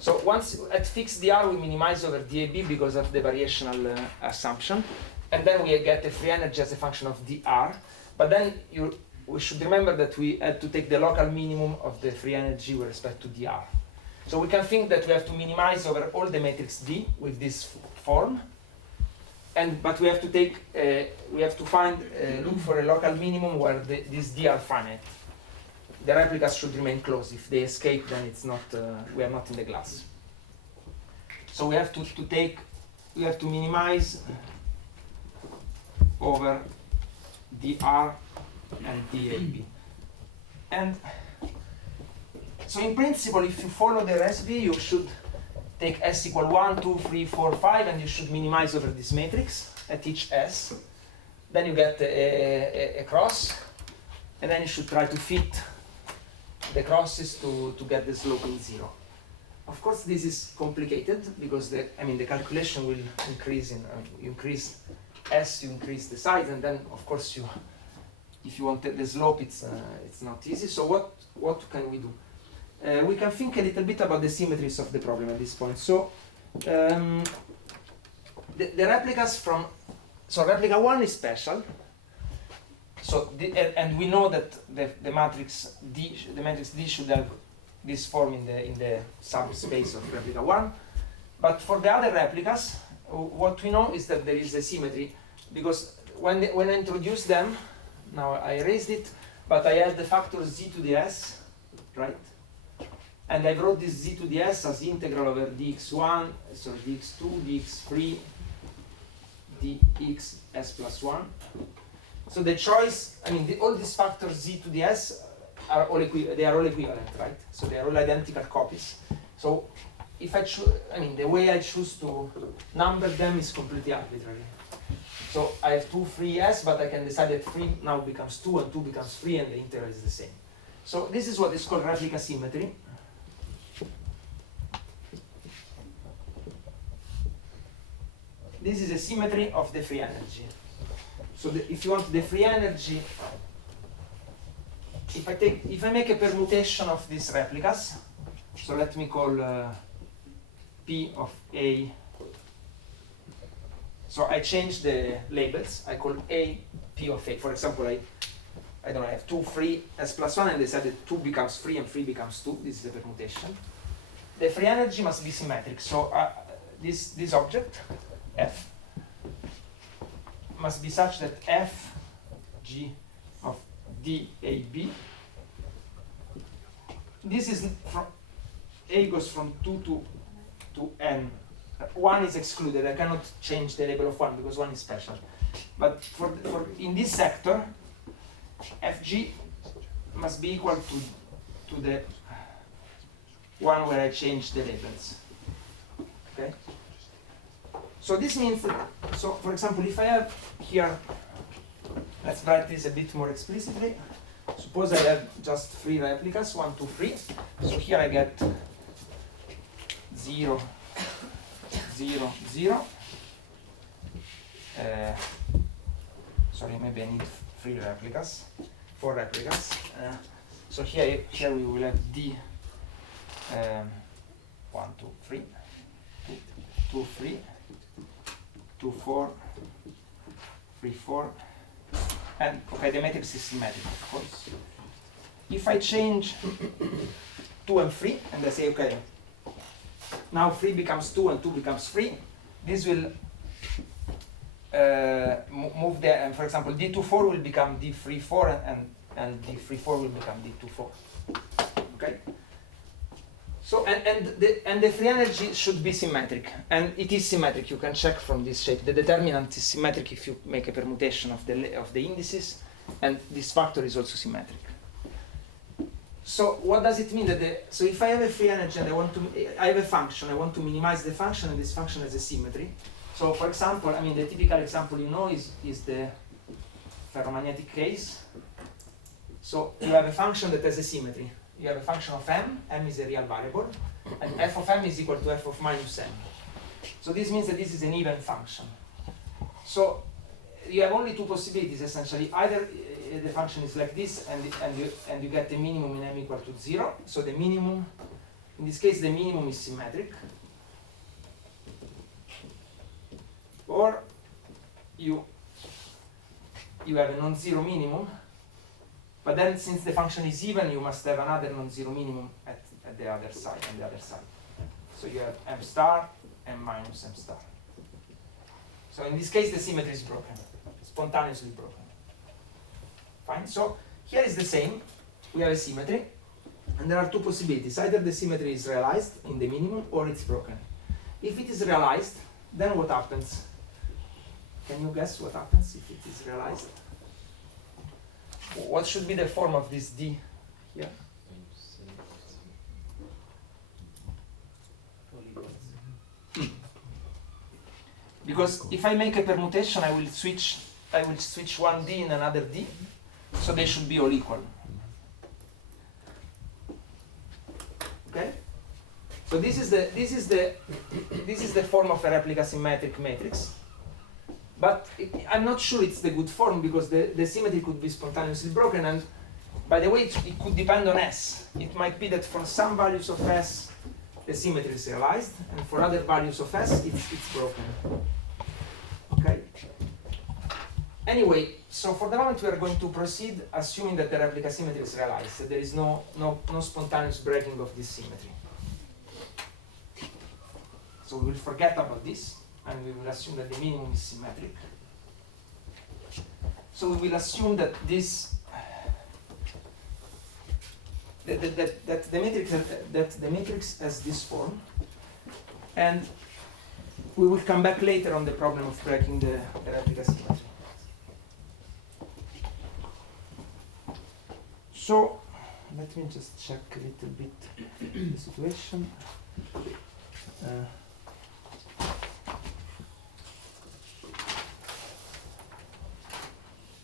So once at fixed dr, we minimize over dAB because of the variational assumption, and then we get a free energy as a function of dr. But then we should remember that we had to take the local minimum of the free energy with respect to dr. So we can think that we have to minimize over all the matrix D with this form, but we have to take we have to find look for a local minimum where this D are finite. The replicas should remain closed. If they escape, then it's not we are not in the glass. So we have to minimize over dr and dAB. And so in principle, if you follow the recipe, you should take S equal 1, 2, 3, 4, 5, and you should minimize over this matrix at each S. Then you get a cross, and then you should try to fit the crosses to get the slope in 0. Of course, this is complicated because the calculation will increase you increase S, you increase the size, and then of course if you want the slope, it's not easy. So what can we do? We can think a little bit about the symmetries of the problem at this point. So the replicas replica 1 is special. So and we know that the matrix D should have this form in the subspace of replica 1. But for the other replicas, what we know is that there is a symmetry, because when I introduce them, now I erased it, but I had the factor z to the s, right? And I wrote this z to the s as integral over dx1, so dx2, dx3, dx s plus 1. So the choice, all these factors z to the s are all equivalent, right? So they are all identical copies. So if I choose, the way I choose to number them is completely arbitrary. So I have 2 free s, but I can decide that 3 now becomes 2 and 2 becomes 3, and the integral is the same. So this is what is called replica symmetry. This is a symmetry of the free energy. So if you want the free energy, if I make a permutation of these replicas, so let me call P of A. So I change the labels. I call A P of A. For example, I don't know, I have 2 free S plus 1, and they said that 2 becomes 3 and 3 becomes 2. This is a permutation. The free energy must be symmetric. So this object, F, must be such that F G of DAB, this is from A goes from 2 to N. 1 is excluded. I cannot change the label of 1 because 1 is special. But for in this sector, Fg must be equal to the one where I change the labels. Okay. So this means that, so for example, if I have here, let's write this a bit more explicitly. Suppose I have just 3 replicas, 1, 2, 3. So here I get 0, 0, 0. Sorry, maybe I need 3 replicas, 4 replicas. So here we will have D 1, 2, 3, 2, 3, 2, 4, 3, 4, and okay, the matrix is symmetric, of course. If I change 2 and 3, and I say, okay, now 3 becomes 2 and 2 becomes 3, this will move there, and for example, D24 will become D34, and D34 will become D24. Okay. So and the free energy should be symmetric, and it is symmetric. You can check from this shape. The determinant is symmetric if you make a permutation of the indices, and this factor is also symmetric. So what does it mean so if I have a free energy and I have a function, I want to minimize the function, and this function has a symmetry. So for example, the typical example is the ferromagnetic case. So you have a function that has a symmetry. You have a function of m is a real variable, and f of m is equal to f of minus m. So this means that this is an even function. So you have only 2 possibilities essentially. Either the function is like this, and you get the minimum in m equal to 0. So the minimum In this case, the minimum is symmetric. Or you have a non-zero minimum, but then since the function is even, you must have another non-zero minimum at the other side, on the other side. So you have m star, m minus m star. So in this case, the symmetry is broken, spontaneously broken. Fine. So here is the same. We have a symmetry, and there are two possibilities. Either the symmetry is realized in the minimum, or it's broken. If it is realized, then what happens? Can you guess what happens if it is realized? What should be the form of this D here? Because if I make a permutation, I will switch one D in another D, so they should be all equal. Okay? So this is the form of a replica symmetric matrix. But I'm not sure it's the good form, because the symmetry could be spontaneously broken, and by the way, it could depend on S. It might be that for some values of S, the symmetry is realized, and for other values of S, it's broken. Okay? Anyway, so for the moment we are going to proceed assuming that the replica symmetry is realized, that there is no spontaneous breaking of this symmetry. So we will forget about this, and we will assume that the minimum is symmetric. So we will assume that this that the matrix has this form, and we will come back later on the problem of breaking the replica symmetry. So let me just check a little bit the situation.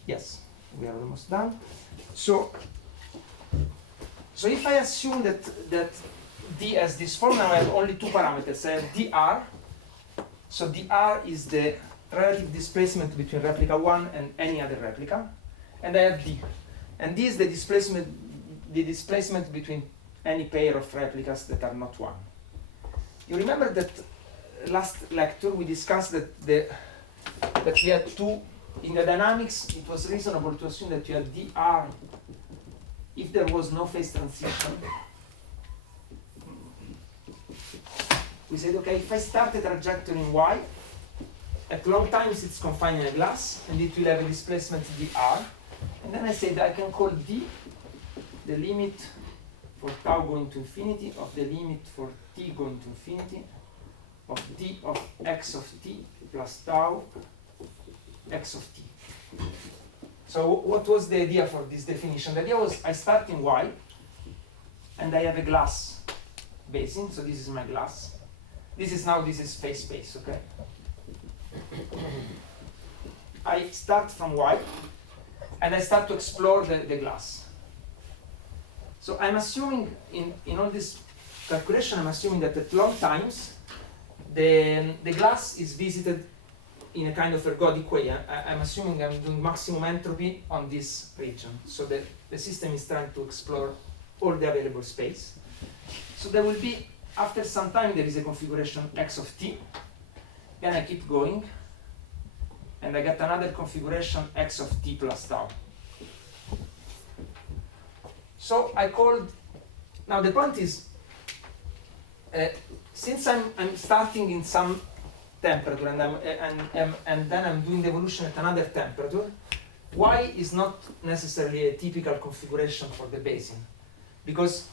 Yes, we are almost done. So if I assume that D has this form, now I have only two parameters. I have dr. So dr is the relative displacement between replica 1 and any other replica. And I have D. And D is the displacement between any pair of replicas that are not 1. You remember that last lecture we discussed that we had two. In the dynamics, it was reasonable to assume that you had dr if there was no phase transition. We said, okay, if I start a trajectory in y, at long times it's confined in a glass, and it will have a displacement dr. And then I said I can call d the limit for tau going to infinity of the limit for t going to infinity of d of x of t plus tau x of t. So what was the idea for this definition? The idea was I start in y, and I have a glass basin. So this is my glass. This is phase space, okay? I start from y, and I start to explore the glass. So I'm assuming in all this calculation, I'm assuming that at long times, the glass is visited in a kind of ergodic way. I'm assuming I'm doing maximum entropy on this region. So the system is trying to explore all the available space. So there will be, after some time, there is a configuration x of t. Then I keep going, and I get another configuration x of t plus tau. So I called, now the point is, since I'm starting in some temperature, and then I'm doing the evolution at another temperature, y is not necessarily a typical configuration for the basin. Because,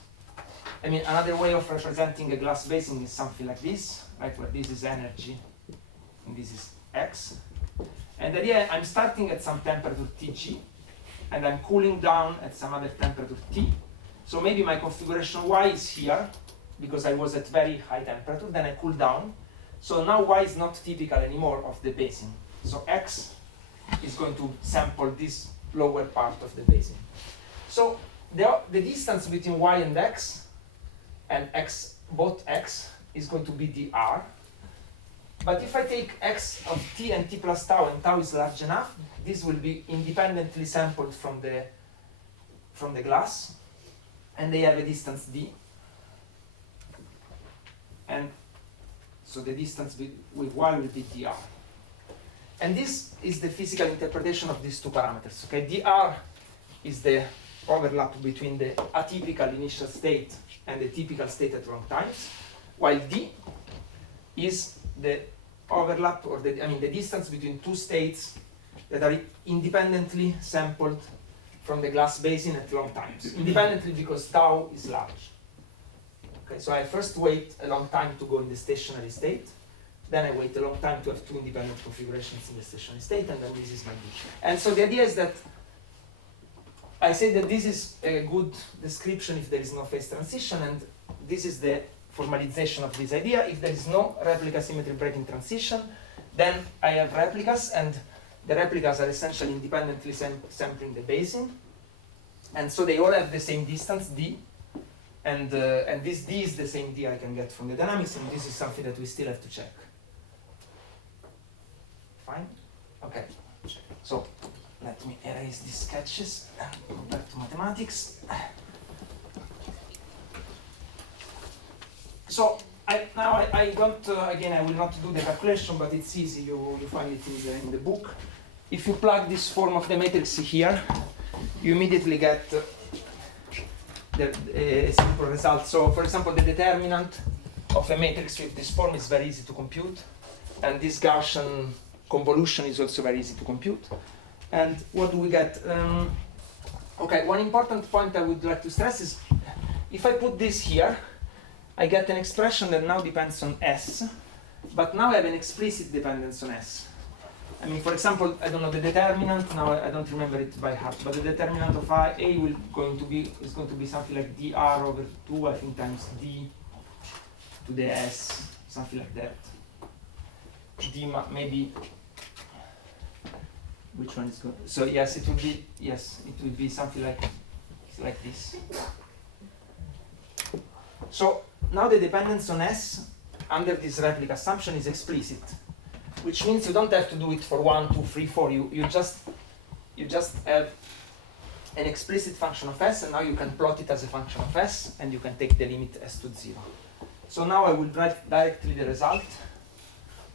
I mean, another way of representing a glass basin is something like this, right, where this is energy, and this is x. And the idea, I'm starting at some temperature Tg, and I'm cooling down at some other temperature T. So maybe my configuration y is here, because I was at very high temperature, then I cool down. So now y is not typical anymore of the basin. So x is going to sample this lower part of the basin. So the distance between y and x, both x, is going to be dr. But if I take x of t and t plus tau, and tau is large enough, this will be independently sampled from the glass, and they have a distance d. and so the distance with y will be dr. And this is the physical interpretation of these two parameters. Okay, dr is the overlap between the atypical initial state and the typical state at long times, while d is the overlap, or the distance between two states that are independently sampled from the glass basin at long times. Independently because tau is large. Okay, so I first wait a long time to go in the stationary state, then I wait a long time to have two independent configurations in the stationary state, and then this is my d. And so the idea is that I say that this is a good description if there is no phase transition, and this is the formalization of this idea. If there is no replica symmetry breaking transition, then I have replicas, and the replicas are essentially independently sampling the basin, and so they all have the same distance d, and this d is the same d I can get from the dynamics, and this is something that we still have to check. Fine? Okay. So let me erase these sketches and go back to mathematics. So I don't, again, I will not do the calculation, but it's easy, you find it in the book. If you plug this form of the matrix here, you immediately get a simple result. So for example, the determinant of a matrix with this form is very easy to compute, and this Gaussian convolution is also very easy to compute. And what do we get? Okay, one important point I would like to stress is, if I put this here, I get an expression that now depends on S, but now I have an explicit dependence on S. I mean, for example, I don't know the determinant, now I don't remember it by heart, but the determinant of A is going to be something like dr over 2, I think, times d to the S, something like that. D maybe, which one is good? So yes, it would be something like this. So now the dependence on S under this replica assumption is explicit, which means you don't have to do it for 1, 2, 3, 4. You just have an explicit function of S, and now you can plot it as a function of S, and you can take the limit S to 0. So now I will write directly the result.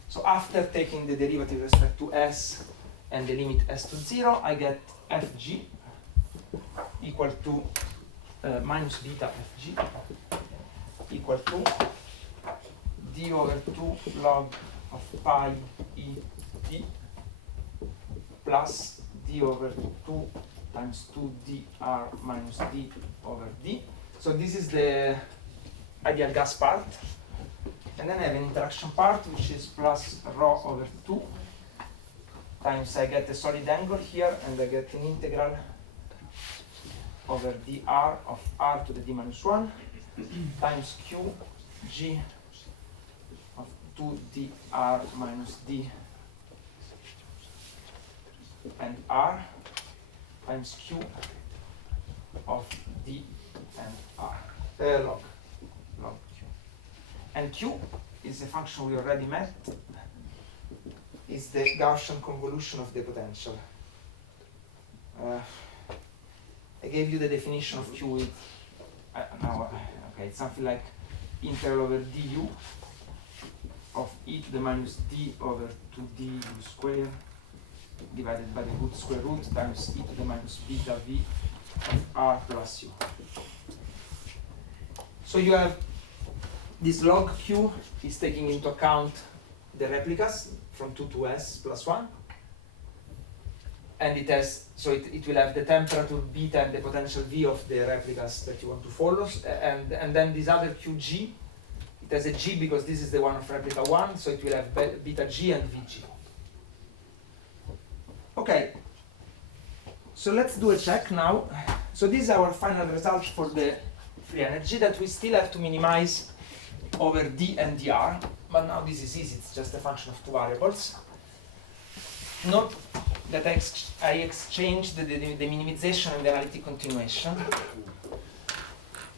So after taking the derivative with respect to S and the limit S to 0, I get Fg equal to minus beta Fg equal to d over 2 log of pi e d plus d over 2 times 2 dr minus d over d. So this is the ideal gas part. And then I have an interaction part, which is plus rho over 2 times I get a solid angle here, and I get an integral over dr of r to the d minus 1 times q g of 2 dr minus d and r times q of d and r log q. And q is a function we already met, is the Gaussian convolution of the potential. I gave you the definition of q with okay, it's something like integral over du of e to the minus d over 2d u square divided by the root square root times e to the minus beta v of r plus u. So you have this log q is taking into account the replicas from 2 to s plus 1, and it has, so it will have the temperature beta and the potential v of the replicas that you want to follow, and then this other qg, it has a g because this is the one of replica 1, so it will have beta g and vg. Okay, so let's do a check now. So this is our final result for the free energy that we still have to minimize over d and dr, but now this is easy, it's just a function of two variables. Note that I exchanged the minimization and the analytic continuation.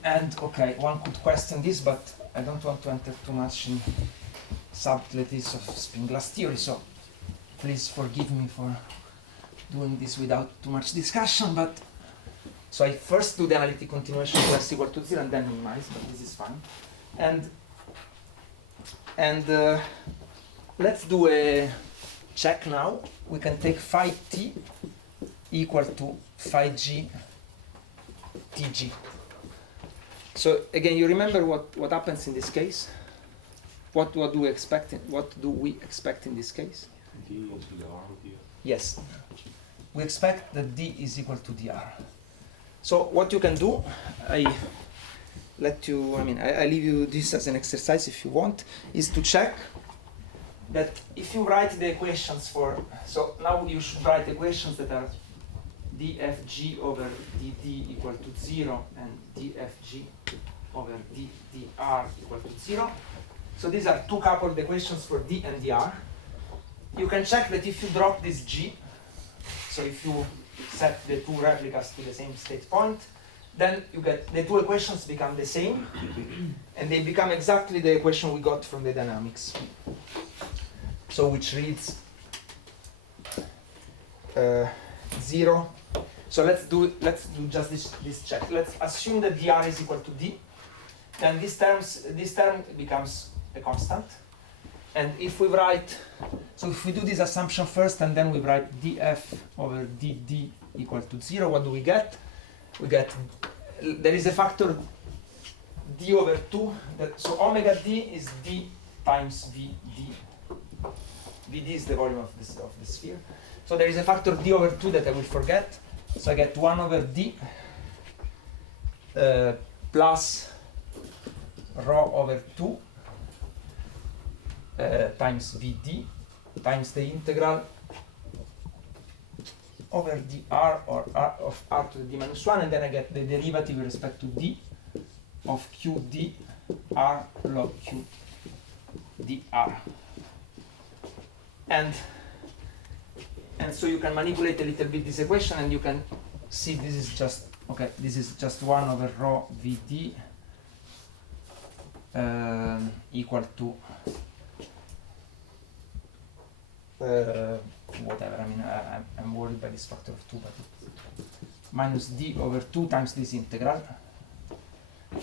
And okay, one could question this, but I don't want to enter too much in subtleties of spin glass theory, so please forgive me for doing this without too much discussion. But so I first do the analytic continuation plus equal to 0 and then minimize, but this is fine. And And let's do a check now. We can take phi t equal to phi g tg. So again, you remember what happens in this case? What do we expect in this case? D equals to the R of D. Yes. We expect that d is equal to dr. So what you can do, I leave you this as an exercise if you want, is to check that if you write the equations so now you should write equations that are dfg over dd equal to 0 and dfg over ddr equal to 0. So these are two coupled equations for d and dr. You can check that if you drop this g, so if you set the two replicas to the same state point, then you get the two equations become the same, and they become exactly the equation we got from the dynamics. So which reads 0. So let's do just this check. Let's assume that dr is equal to d. Then this term becomes a constant. And if we write, so if we do this assumption first and then we write df over dd equal to 0, what do we get? We get, there is a factor d over 2, so omega d is d times vd. Vd is the volume of the sphere. So there is a factor d over 2 that I will forget. So I get 1 over d plus rho over 2 times vd times the integral over dr or r of r to the d minus 1, and then I get the derivative with respect to d of qd r log q dr. And so you can manipulate a little bit this equation, and you can see this is just, okay, this is just 1 over rho vd equal to whatever, I mean, I'm worried by this factor of 2, but minus d over 2 times this integral.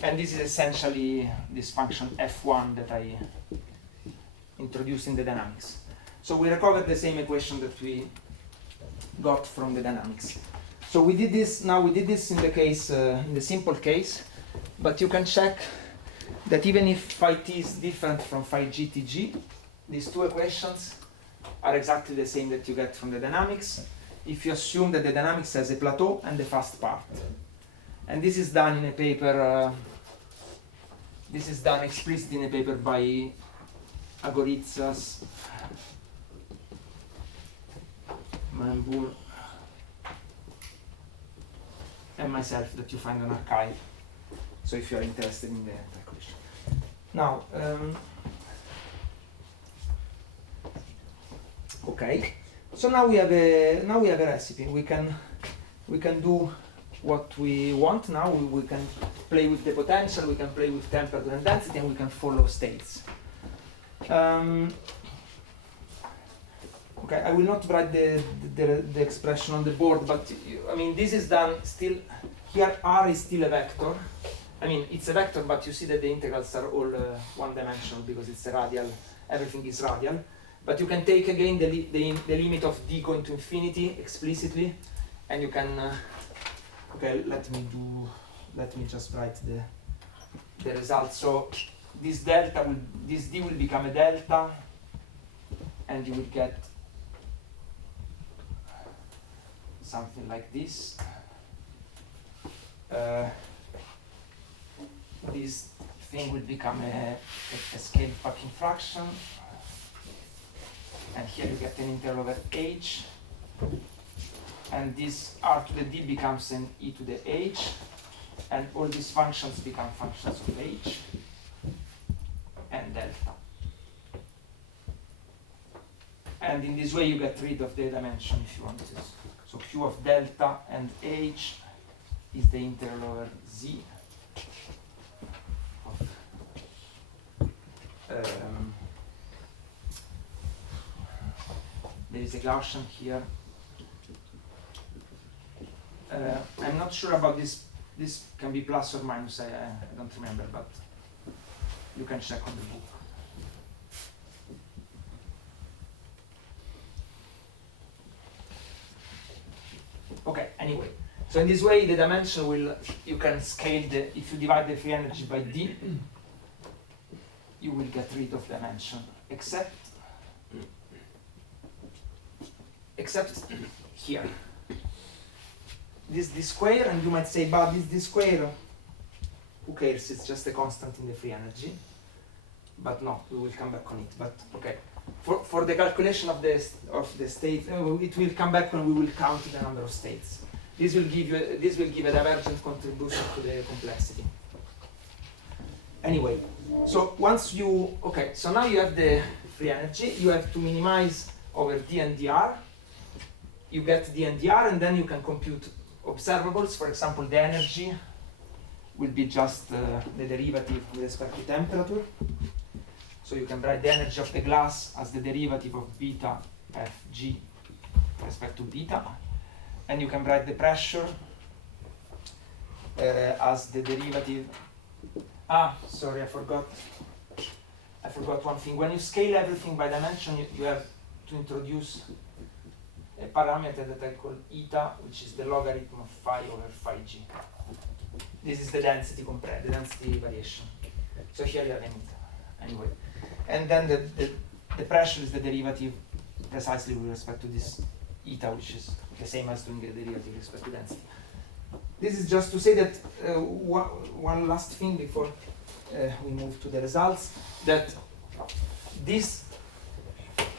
And this is essentially this function f1 that I introduced in the dynamics. So we recovered the same equation that we got from the dynamics. So we did this, now we did this in the case, in the simple case, but you can check that even if phi t is different from phi g tg, these two equations are exactly the same that you get from the dynamics if you assume that the dynamics has a plateau and a fast part. And this is done in a paper, this is done explicitly in a paper by Agoritsas, Manbur, and myself, that you find on archive. So if you are interested in the equation. Now, okay. So now we have a recipe. We can do what we want now. We can play with the potential. We can play with temperature and density, and we can follow states. Okay, I will not write the expression on the board, but I mean this is done still. Here R is still a vector. I mean it's a vector, but you see that the integrals are all one-dimensional because it's a radial. Everything is radial. But you can take again the limit of d going to infinity explicitly, and you can. Okay, let me just write the result. So this this d will become a delta, and you will get something like this. This thing will become a scaled packing fraction, and here you get an integral over h, and this r to the d becomes an e to the h, and all these functions become functions of h and delta. And in this way you get rid of the dimension if you want this. So q of delta and h is the integral over z of there is a Gaussian here. I'm not sure about this. This can be plus or minus. I don't remember, but you can check on the book. Okay, anyway. So in this way, the dimension will, you can scale the, if you divide the free energy by d, you will get rid of dimension, except here. This d square, and you might say, but this d square, who cares, it's just a constant in the free energy. But no, we will come back on it. But okay, for the calculation of the state, it will come back when we will count the number of states. This will give a divergent contribution to the complexity. Anyway, so once you, okay, so now you have the free energy, you have to minimize over d and dr. You get d and dr, and then you can compute observables. For example, the energy will be just the derivative with respect to temperature. So you can write the energy of the glass as the derivative of beta Fg with respect to beta. And you can write the pressure as the derivative. Sorry, I forgot one thing. When you scale everything by dimension, you have to introduce a parameter that I call eta, which is the logarithm of phi over phi g. This is the density the density variation. So here you have an eta. Anyway. And then the pressure is the derivative precisely with respect to this eta, which is the same as doing the derivative with respect to density. This is just to say that one last thing before we move to the results, that this,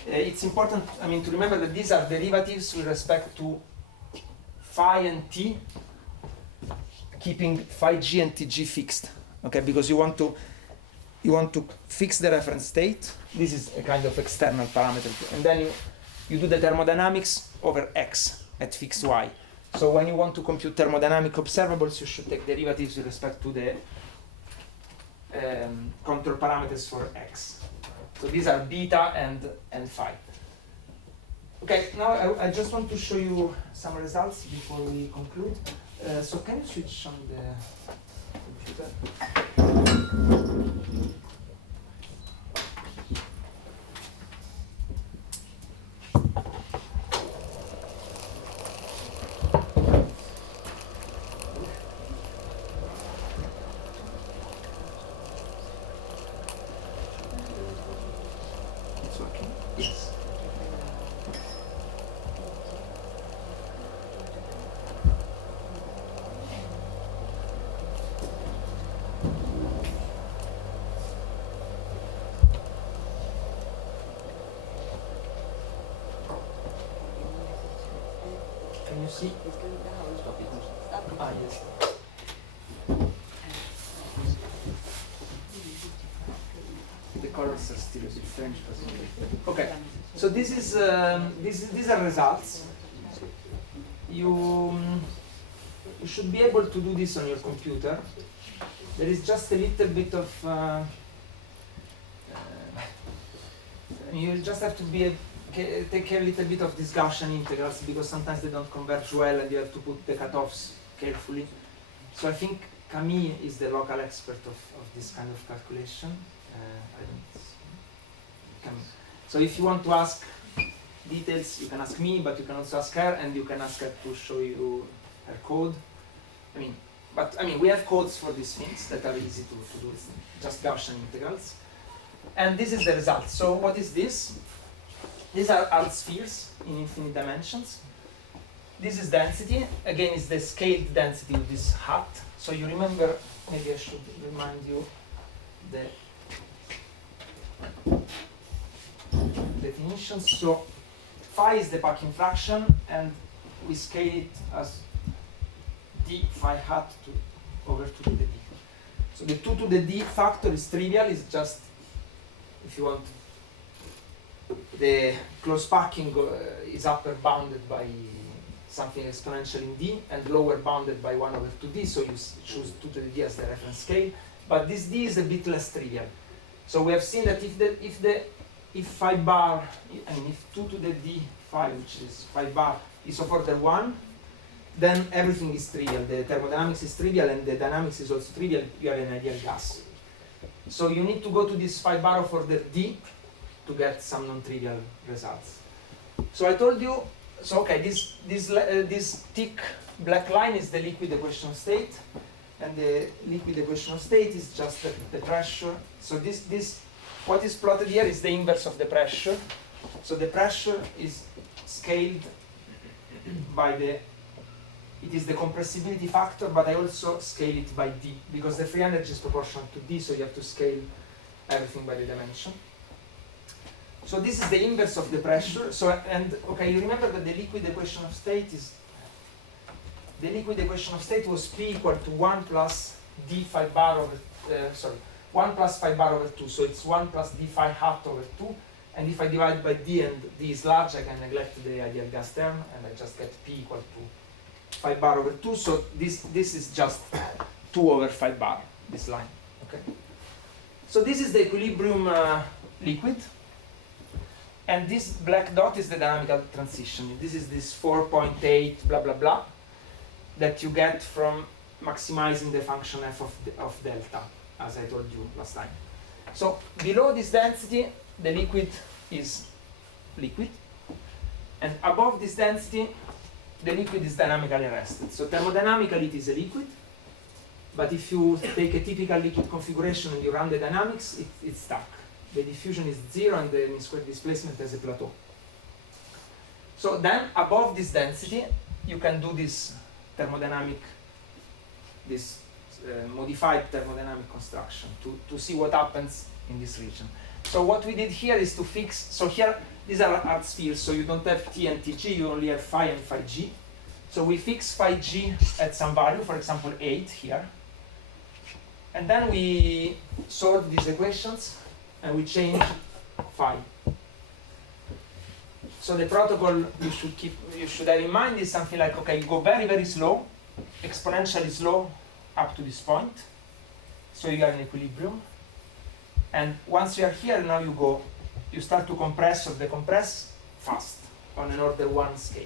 it's important, I mean, to remember that these are derivatives with respect to phi and t, keeping phi g and tg fixed, okay, because you want to fix the reference state. This is a kind of external parameter, and then you do the thermodynamics over x at fixed y. So when you want to compute thermodynamic observables, you should take derivatives with respect to the control parameters for x. So these are beta and phi. Okay, now I just want to show you some results before we conclude. So can you switch on the computer? You see? Yes. The colors are still strange. Okay, so this is these are results. You should be able to do this on your computer. There is just a little bit of you just have to be take care a little bit of these Gaussian integrals, because sometimes they don't converge well and you have to put the cutoffs carefully. So I think Camille is the local expert of this kind of calculation. So if you want to ask details, you can ask me, but you can also ask her, and you can ask her to show you her code. I mean, we have codes for these things that are easy to do, just Gaussian integrals. And this is the result. So what is this? These are spheres in infinite dimensions. This is density. Again, it's the scaled density with this hat. So you remember, maybe I should remind you the definitions. So phi is the Packing fraction, and we scale it as d phi hat over 2 to the d. So the 2 to the d factor is trivial. It's just, if you want, the close packing is upper bounded by something exponential in d and lower bounded by 1 over 2d, so you choose 2 to the d as the reference scale. But this d is a bit less trivial. So we have seen that if phi bar, I mean, if 2 to the d phi, which is phi bar, is of order 1, then everything is trivial. The thermodynamics is trivial and the dynamics is also trivial. You have an ideal gas. So you need to go to this phi bar of order d to get some non-trivial results. So I told you so okay, this thick black line is the liquid equation state, and the liquid equation state is just the pressure. So this what is plotted here is the inverse of the pressure. So the pressure is scaled by it is the compressibility factor, but I also scale it by d, because the free energy is proportional to d, so you have to scale everything by the dimension. So this is the inverse of the pressure. So, and okay, you remember that the liquid equation of state was P equal to 1 plus d phi bar over 1 plus phi bar over 2. So it's 1 plus d phi hat over 2. And if I divide by d and d is large, I can neglect the ideal gas term, and I just get P equal to phi bar over 2. So this is just 2 over phi bar, this line. Okay. So this is the equilibrium liquid. And this black dot is the dynamical transition. This is this 4.8 blah blah blah that you get from maximizing the function f of delta, as I told you last time. So below this density, the liquid is liquid, and above this density, the liquid is dynamically arrested. So thermodynamically, it is a liquid, but if you take a typical liquid configuration and you run the dynamics, it's stuck. The diffusion is 0 and the mean square displacement has a plateau. So then above this density, you can do this thermodynamic, modified thermodynamic construction to see what happens in this region. So what we did here is to fix, so here these are art spheres, so you don't have T and Tg, you only have phi and phi g. So we fix phi g at some value, for example 8 here. And then we solve these equations and we change phi. So the protocol you should have in mind is something like, okay, you go very, very slow, exponentially slow up to this point. So you are in equilibrium. And once you are here, now you start to compress or decompress fast on an order 1 scale.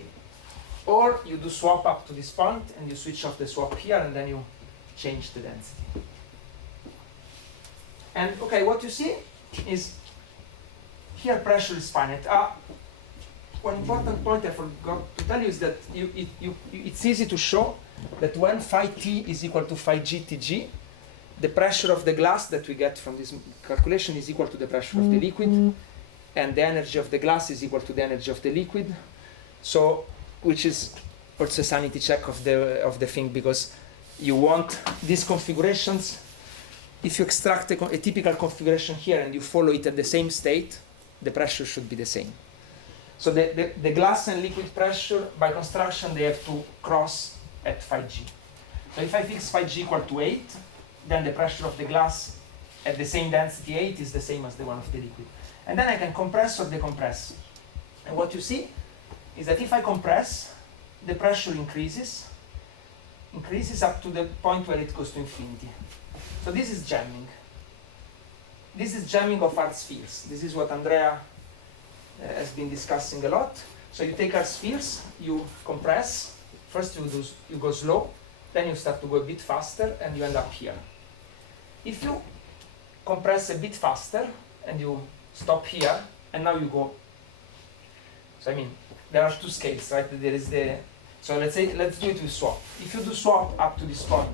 Or you do swap up to this point and you switch off the swap here and then you change the density. And okay, what you see is here pressure is finite. One important point I forgot to tell you is that it's easy to show that when phi t is equal to phi g tg, the pressure of the glass that we get from this calculation is equal to the pressure of the liquid, and the energy of the glass is equal to the energy of the liquid. So, which is also a sanity check of the thing, because you want these configurations. If you extract a typical configuration here and you follow it at the same state, the pressure should be the same. So the glass and liquid pressure, by construction, they have to cross at phi g. So if I fix phi g equal to 8, then the pressure of the glass at the same density 8 is the same as the one of the liquid. And then I can compress or decompress. And what you see is that if I compress, the pressure increases up to the point where it goes to infinity. So this is jamming. This is jamming of art spheres. This is what Andrea has been discussing a lot. So you take art spheres, you compress. First you go slow, then you start to go a bit faster, and you end up here. If you compress a bit faster and you stop here, and now you go. So I mean, there are two scales, right? There is so let's do it with swap. If you do swap up to this point,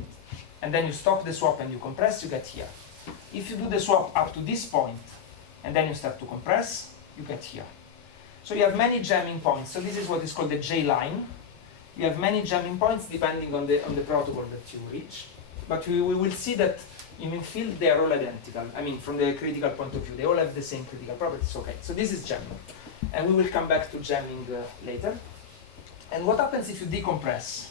and then you stop the swap and you compress, you get here. If you do the swap up to this point, and then you start to compress, you get here. So you have many jamming points. So this is what is called the J line. You have many jamming points depending on the protocol that you reach. But we will see that in mean field they are all identical. I mean, from the critical point of view, they all have the same critical properties. Okay, so this is jamming. And we will come back to jamming later. And what happens if you decompress?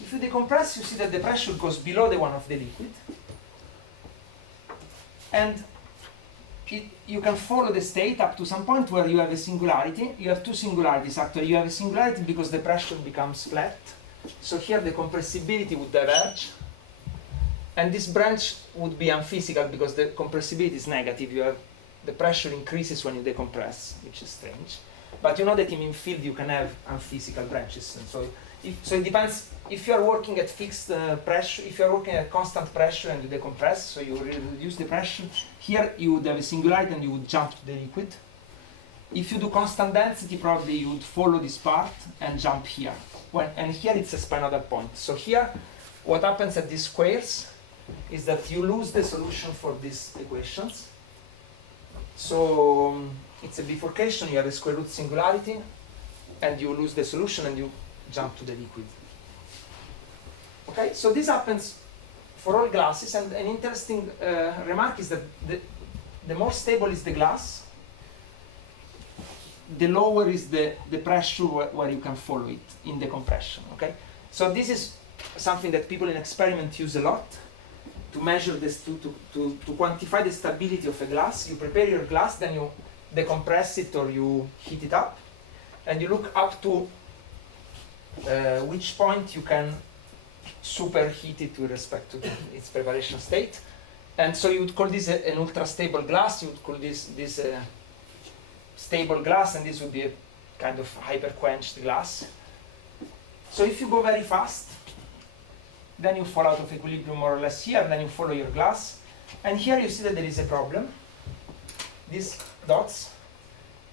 If you decompress, you see that the pressure goes below the one of the liquid. And you can follow the state up to some point where you have a singularity. You have two singularities, actually. You have a singularity because the pressure becomes flat. So here the compressibility would diverge. And this branch would be unphysical because the compressibility is negative. The pressure increases when you decompress, which is strange. But you know that in field you can have unphysical branches. And so it depends. If you are working at fixed pressure, if you are working at constant pressure and you decompress, so you reduce the pressure, here you would have a singularity and you would jump to the liquid. if you do constant density, probably you would follow this part and jump here. And here it's a spinodal point. So here, what happens at these squares is that you lose the solution for these equations. So it's a bifurcation, you have a square root singularity, and you lose the solution and you jump to the liquid. Okay, so this happens for all glasses, and an interesting remark is that the more stable is the glass, the lower is the pressure where you can follow it in the compression. Okay, so this is something that people in experiment use a lot to measure this, to quantify the stability of a glass. You prepare your glass, then you decompress it or you heat it up, and you look up to which point you can superheat it with respect to its preparation state. And so you would call this an ultra-stable glass, you would call this stable glass, and this would be a kind of hyper-quenched glass. So if you go very fast, then you fall out of equilibrium more or less here, then you follow your glass. And here you see that there is a problem. These dots,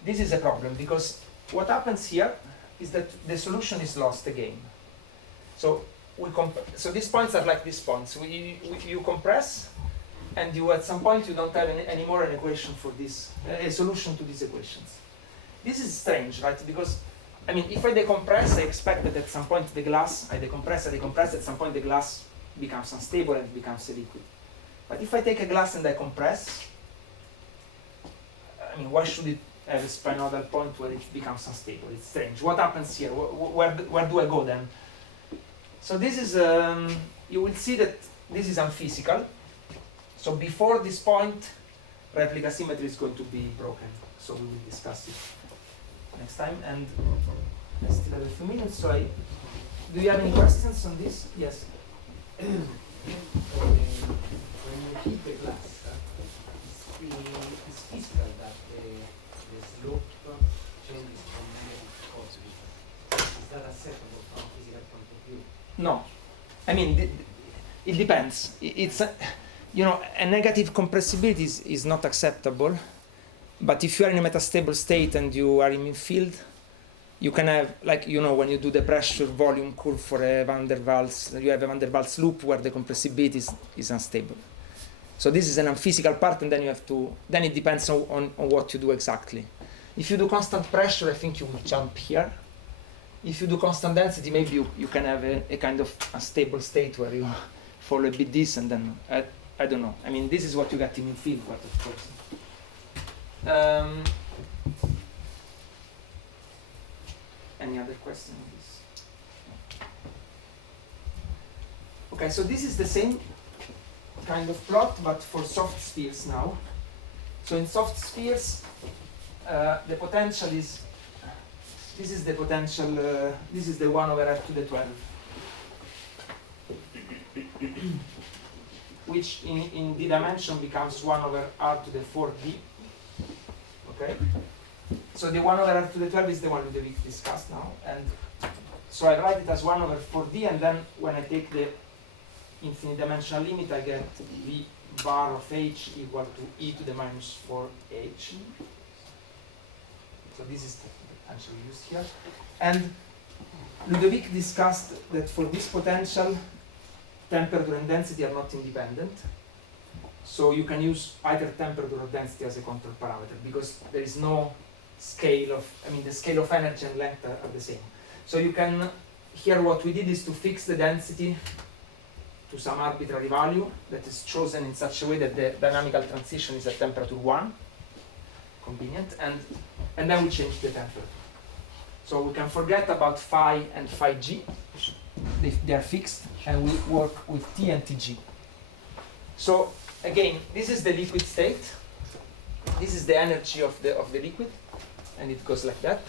this is a problem, because what happens here is that the solution is lost again. So so these points are like these points. You compress, and you at some point you don't have anymore an equation for this, a solution to these equations. This is strange, right? Because I mean, if I decompress, I expect that at some point the glass, I decompress, at some point the glass becomes unstable and becomes a liquid. But if I take a glass and I compress, I mean, why should it have a spinodal point where it becomes unstable? It's strange. What happens here? Where do I go then? So this is, you will see that this is unphysical. So before this point, replica symmetry is going to be broken. So we will discuss it next time. And I still have a few minutes. So do you have any questions on this? Yes. When you heat the glass, it's physical that the slope changes from negative to positive. Is that acceptable from a physical point of view? No. I mean, it depends. It's you know, a negative compressibility is not acceptable. But if you are in a metastable state and you are in field, you can have, like, you know, when you do the pressure volume curve for a van der Waals, you have a van der Waals loop where the compressibility is unstable. So this is an unphysical part, and then you have to, then it depends on what you do exactly. If you do constant pressure, I think you will jump here. If you do constant density, maybe you can have a kind of unstable state where you follow a bit this, and then, I don't know. I mean, this is what you get in field, but of course. Any other question on this? Okay, so this is the same kind of plot, but for soft spheres now. So in soft spheres, the potential is, this is the potential, this is the 1 over f to the 12. Which in the dimension becomes 1 over r to the 4d. Okay? So the 1 over r to the 12 is the one that we discussed now. And so I write it as 1 over 4d, and then when I take the infinite dimensional limit, I get v bar of h equal to e to the minus 4h. So this is the potential used here. And Ludovic discussed that for this potential, temperature and density are not independent. So you can use either temperature or density as a control parameter, because there is no scale of, I mean, the scale of energy and length are the same. So you can, here what we did is to fix the density to some arbitrary value that is chosen in such a way that the dynamical transition is at temperature 1, convenient, and then we change the temperature. So we can forget about phi and phi g, they are fixed, and we work with T and Tg. So again, this is the liquid state. This is the energy of the liquid, and it goes like that.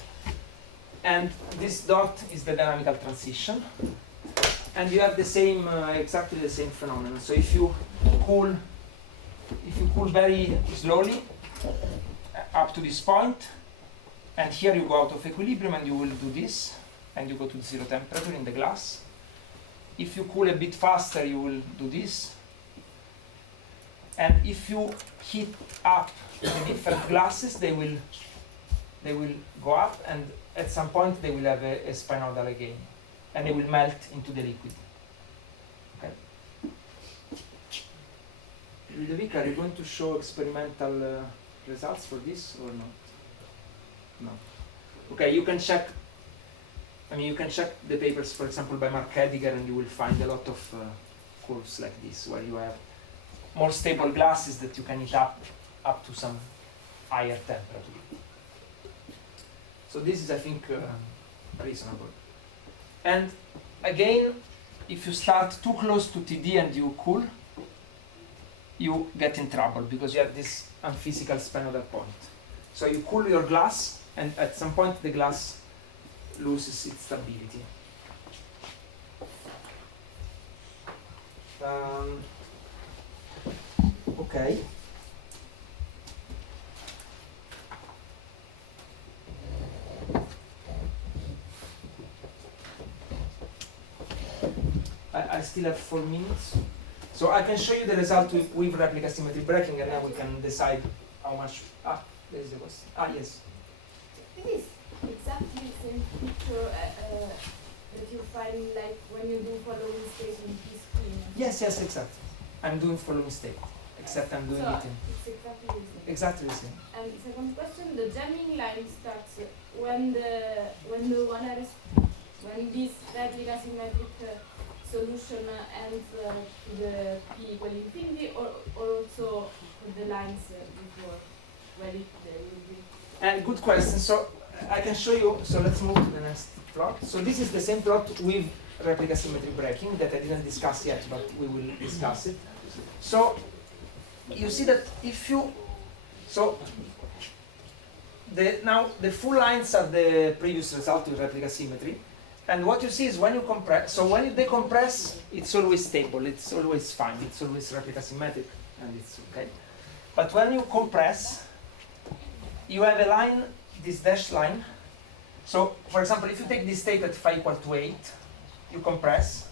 And this dot is the dynamical transition. And you have the same, exactly the same phenomenon. So if you cool very slowly up to this point, and here you go out of equilibrium and you will do this, and you go to 0 temperature in the glass. If you cool a bit faster, you will do this. And if you heat up the different glasses, they will they will go up, and at some point they will have a spinodal again, and they will melt into the liquid. Okay. Ludovic, are you going to show experimental results for this or not? No. Okay, you can check. I mean, you can check the papers, for example, by Mark Hediger, and you will find a lot of curves like this, where you have more stable glasses that you can heat up to some higher temperature. So this is, I think, reasonable. And again, if you start too close to TD and you cool, you get in trouble because you have this unphysical spinodal point. So you cool your glass, and at some point the glass loses its stability. Okay. I still have 4 minutes. So I can show you the result with replica symmetry breaking, and then we can decide how much. There is the question. Yes. It is exactly the same picture that you find like when you do following state in P-spin. Yes, exactly. I'm doing following state, except I'm doing it in. It's exactly the same. Exactly the same. And second question, the jamming line starts when this replica symmetric solution ends to the P equal infinity, or also the lines before where it will be. Good question. So I can show you. So let's move to the next plot. So this is the same plot with replica symmetry breaking that I didn't discuss yet, but we will discuss it. So you see that if you now the full lines are the previous result with replica symmetry, and what you see is when you compress. So when you decompress, it's always stable. It's always fine. It's always replica symmetric, and it's okay. But when you compress, you have a line, this dashed line. So, for example, if you take this state at phi equal to 8, you compress.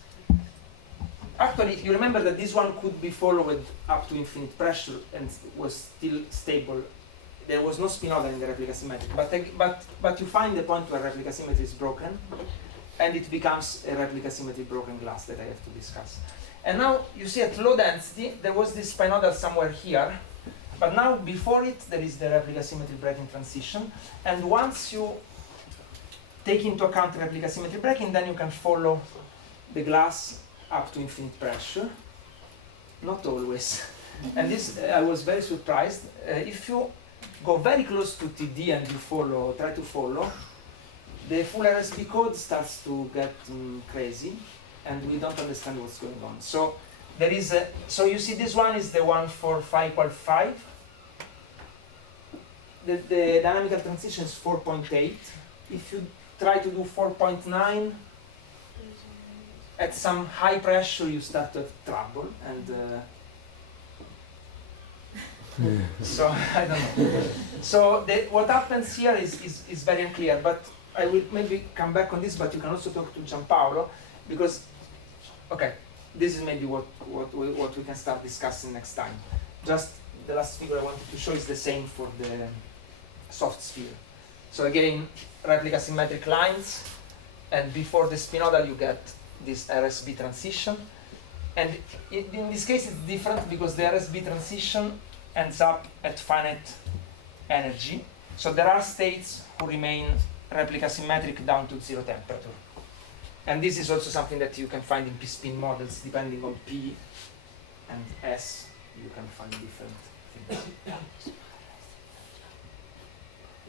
Actually, you remember that this one could be followed up to infinite pressure and was still stable. There was no spinodal in the replica symmetry. But you find the point where replica symmetry is broken, and it becomes a replica symmetry broken glass that I have to discuss. And now you see at low density, there was this spinodal somewhere here. But now, before it, there is the replica symmetry breaking transition. And once you take into account replica symmetry breaking, then you can follow the glass up to infinite pressure. Not always. And this, I was very surprised. If you go very close to TD and you try to follow, the full RSB code starts to get crazy, and we don't understand what's going on. So there is so you see this one is the one for phi equal 5. The dynamical transition is 4.8. If you try to do 4.9, at some high pressure you start to have trouble, and so I don't know. So what happens here is very unclear, but I will maybe come back on this, but you can also talk to Gianpaolo, because, okay, this is maybe what we can start discussing next time. Just the last figure I wanted to show is the same for the soft sphere. So again, replica symmetric lines, and before the spinodal you get this RSB transition. And in this case it's different because the RSB transition ends up at finite energy. So there are states who remain replica symmetric down to 0 temperature. And this is also something that you can find in P-spin models. Depending on P and S, you can find different things.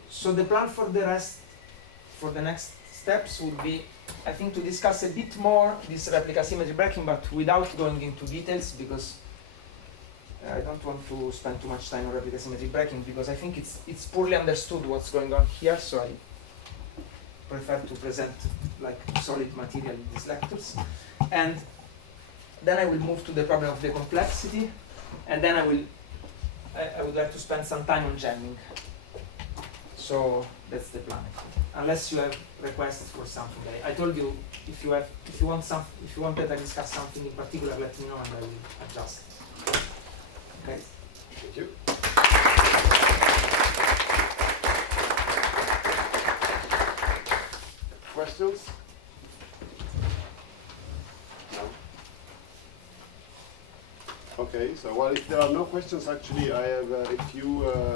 So the plan for the next steps would be, I think, to discuss a bit more this replica symmetry breaking, but without going into details, because I don't want to spend too much time on replica symmetry breaking, because I think it's poorly understood what's going on here, so I prefer to present like solid material in these lectures. And then I will move to the problem of the complexity, and then I would like to spend some time on jamming. So that's the plan. Unless you have requests for something. I told you if you want that I discuss something in particular, let me know and I will adjust. Okay. Thank you. questions? No? Okay, so well, if there are no questions, actually, I have a few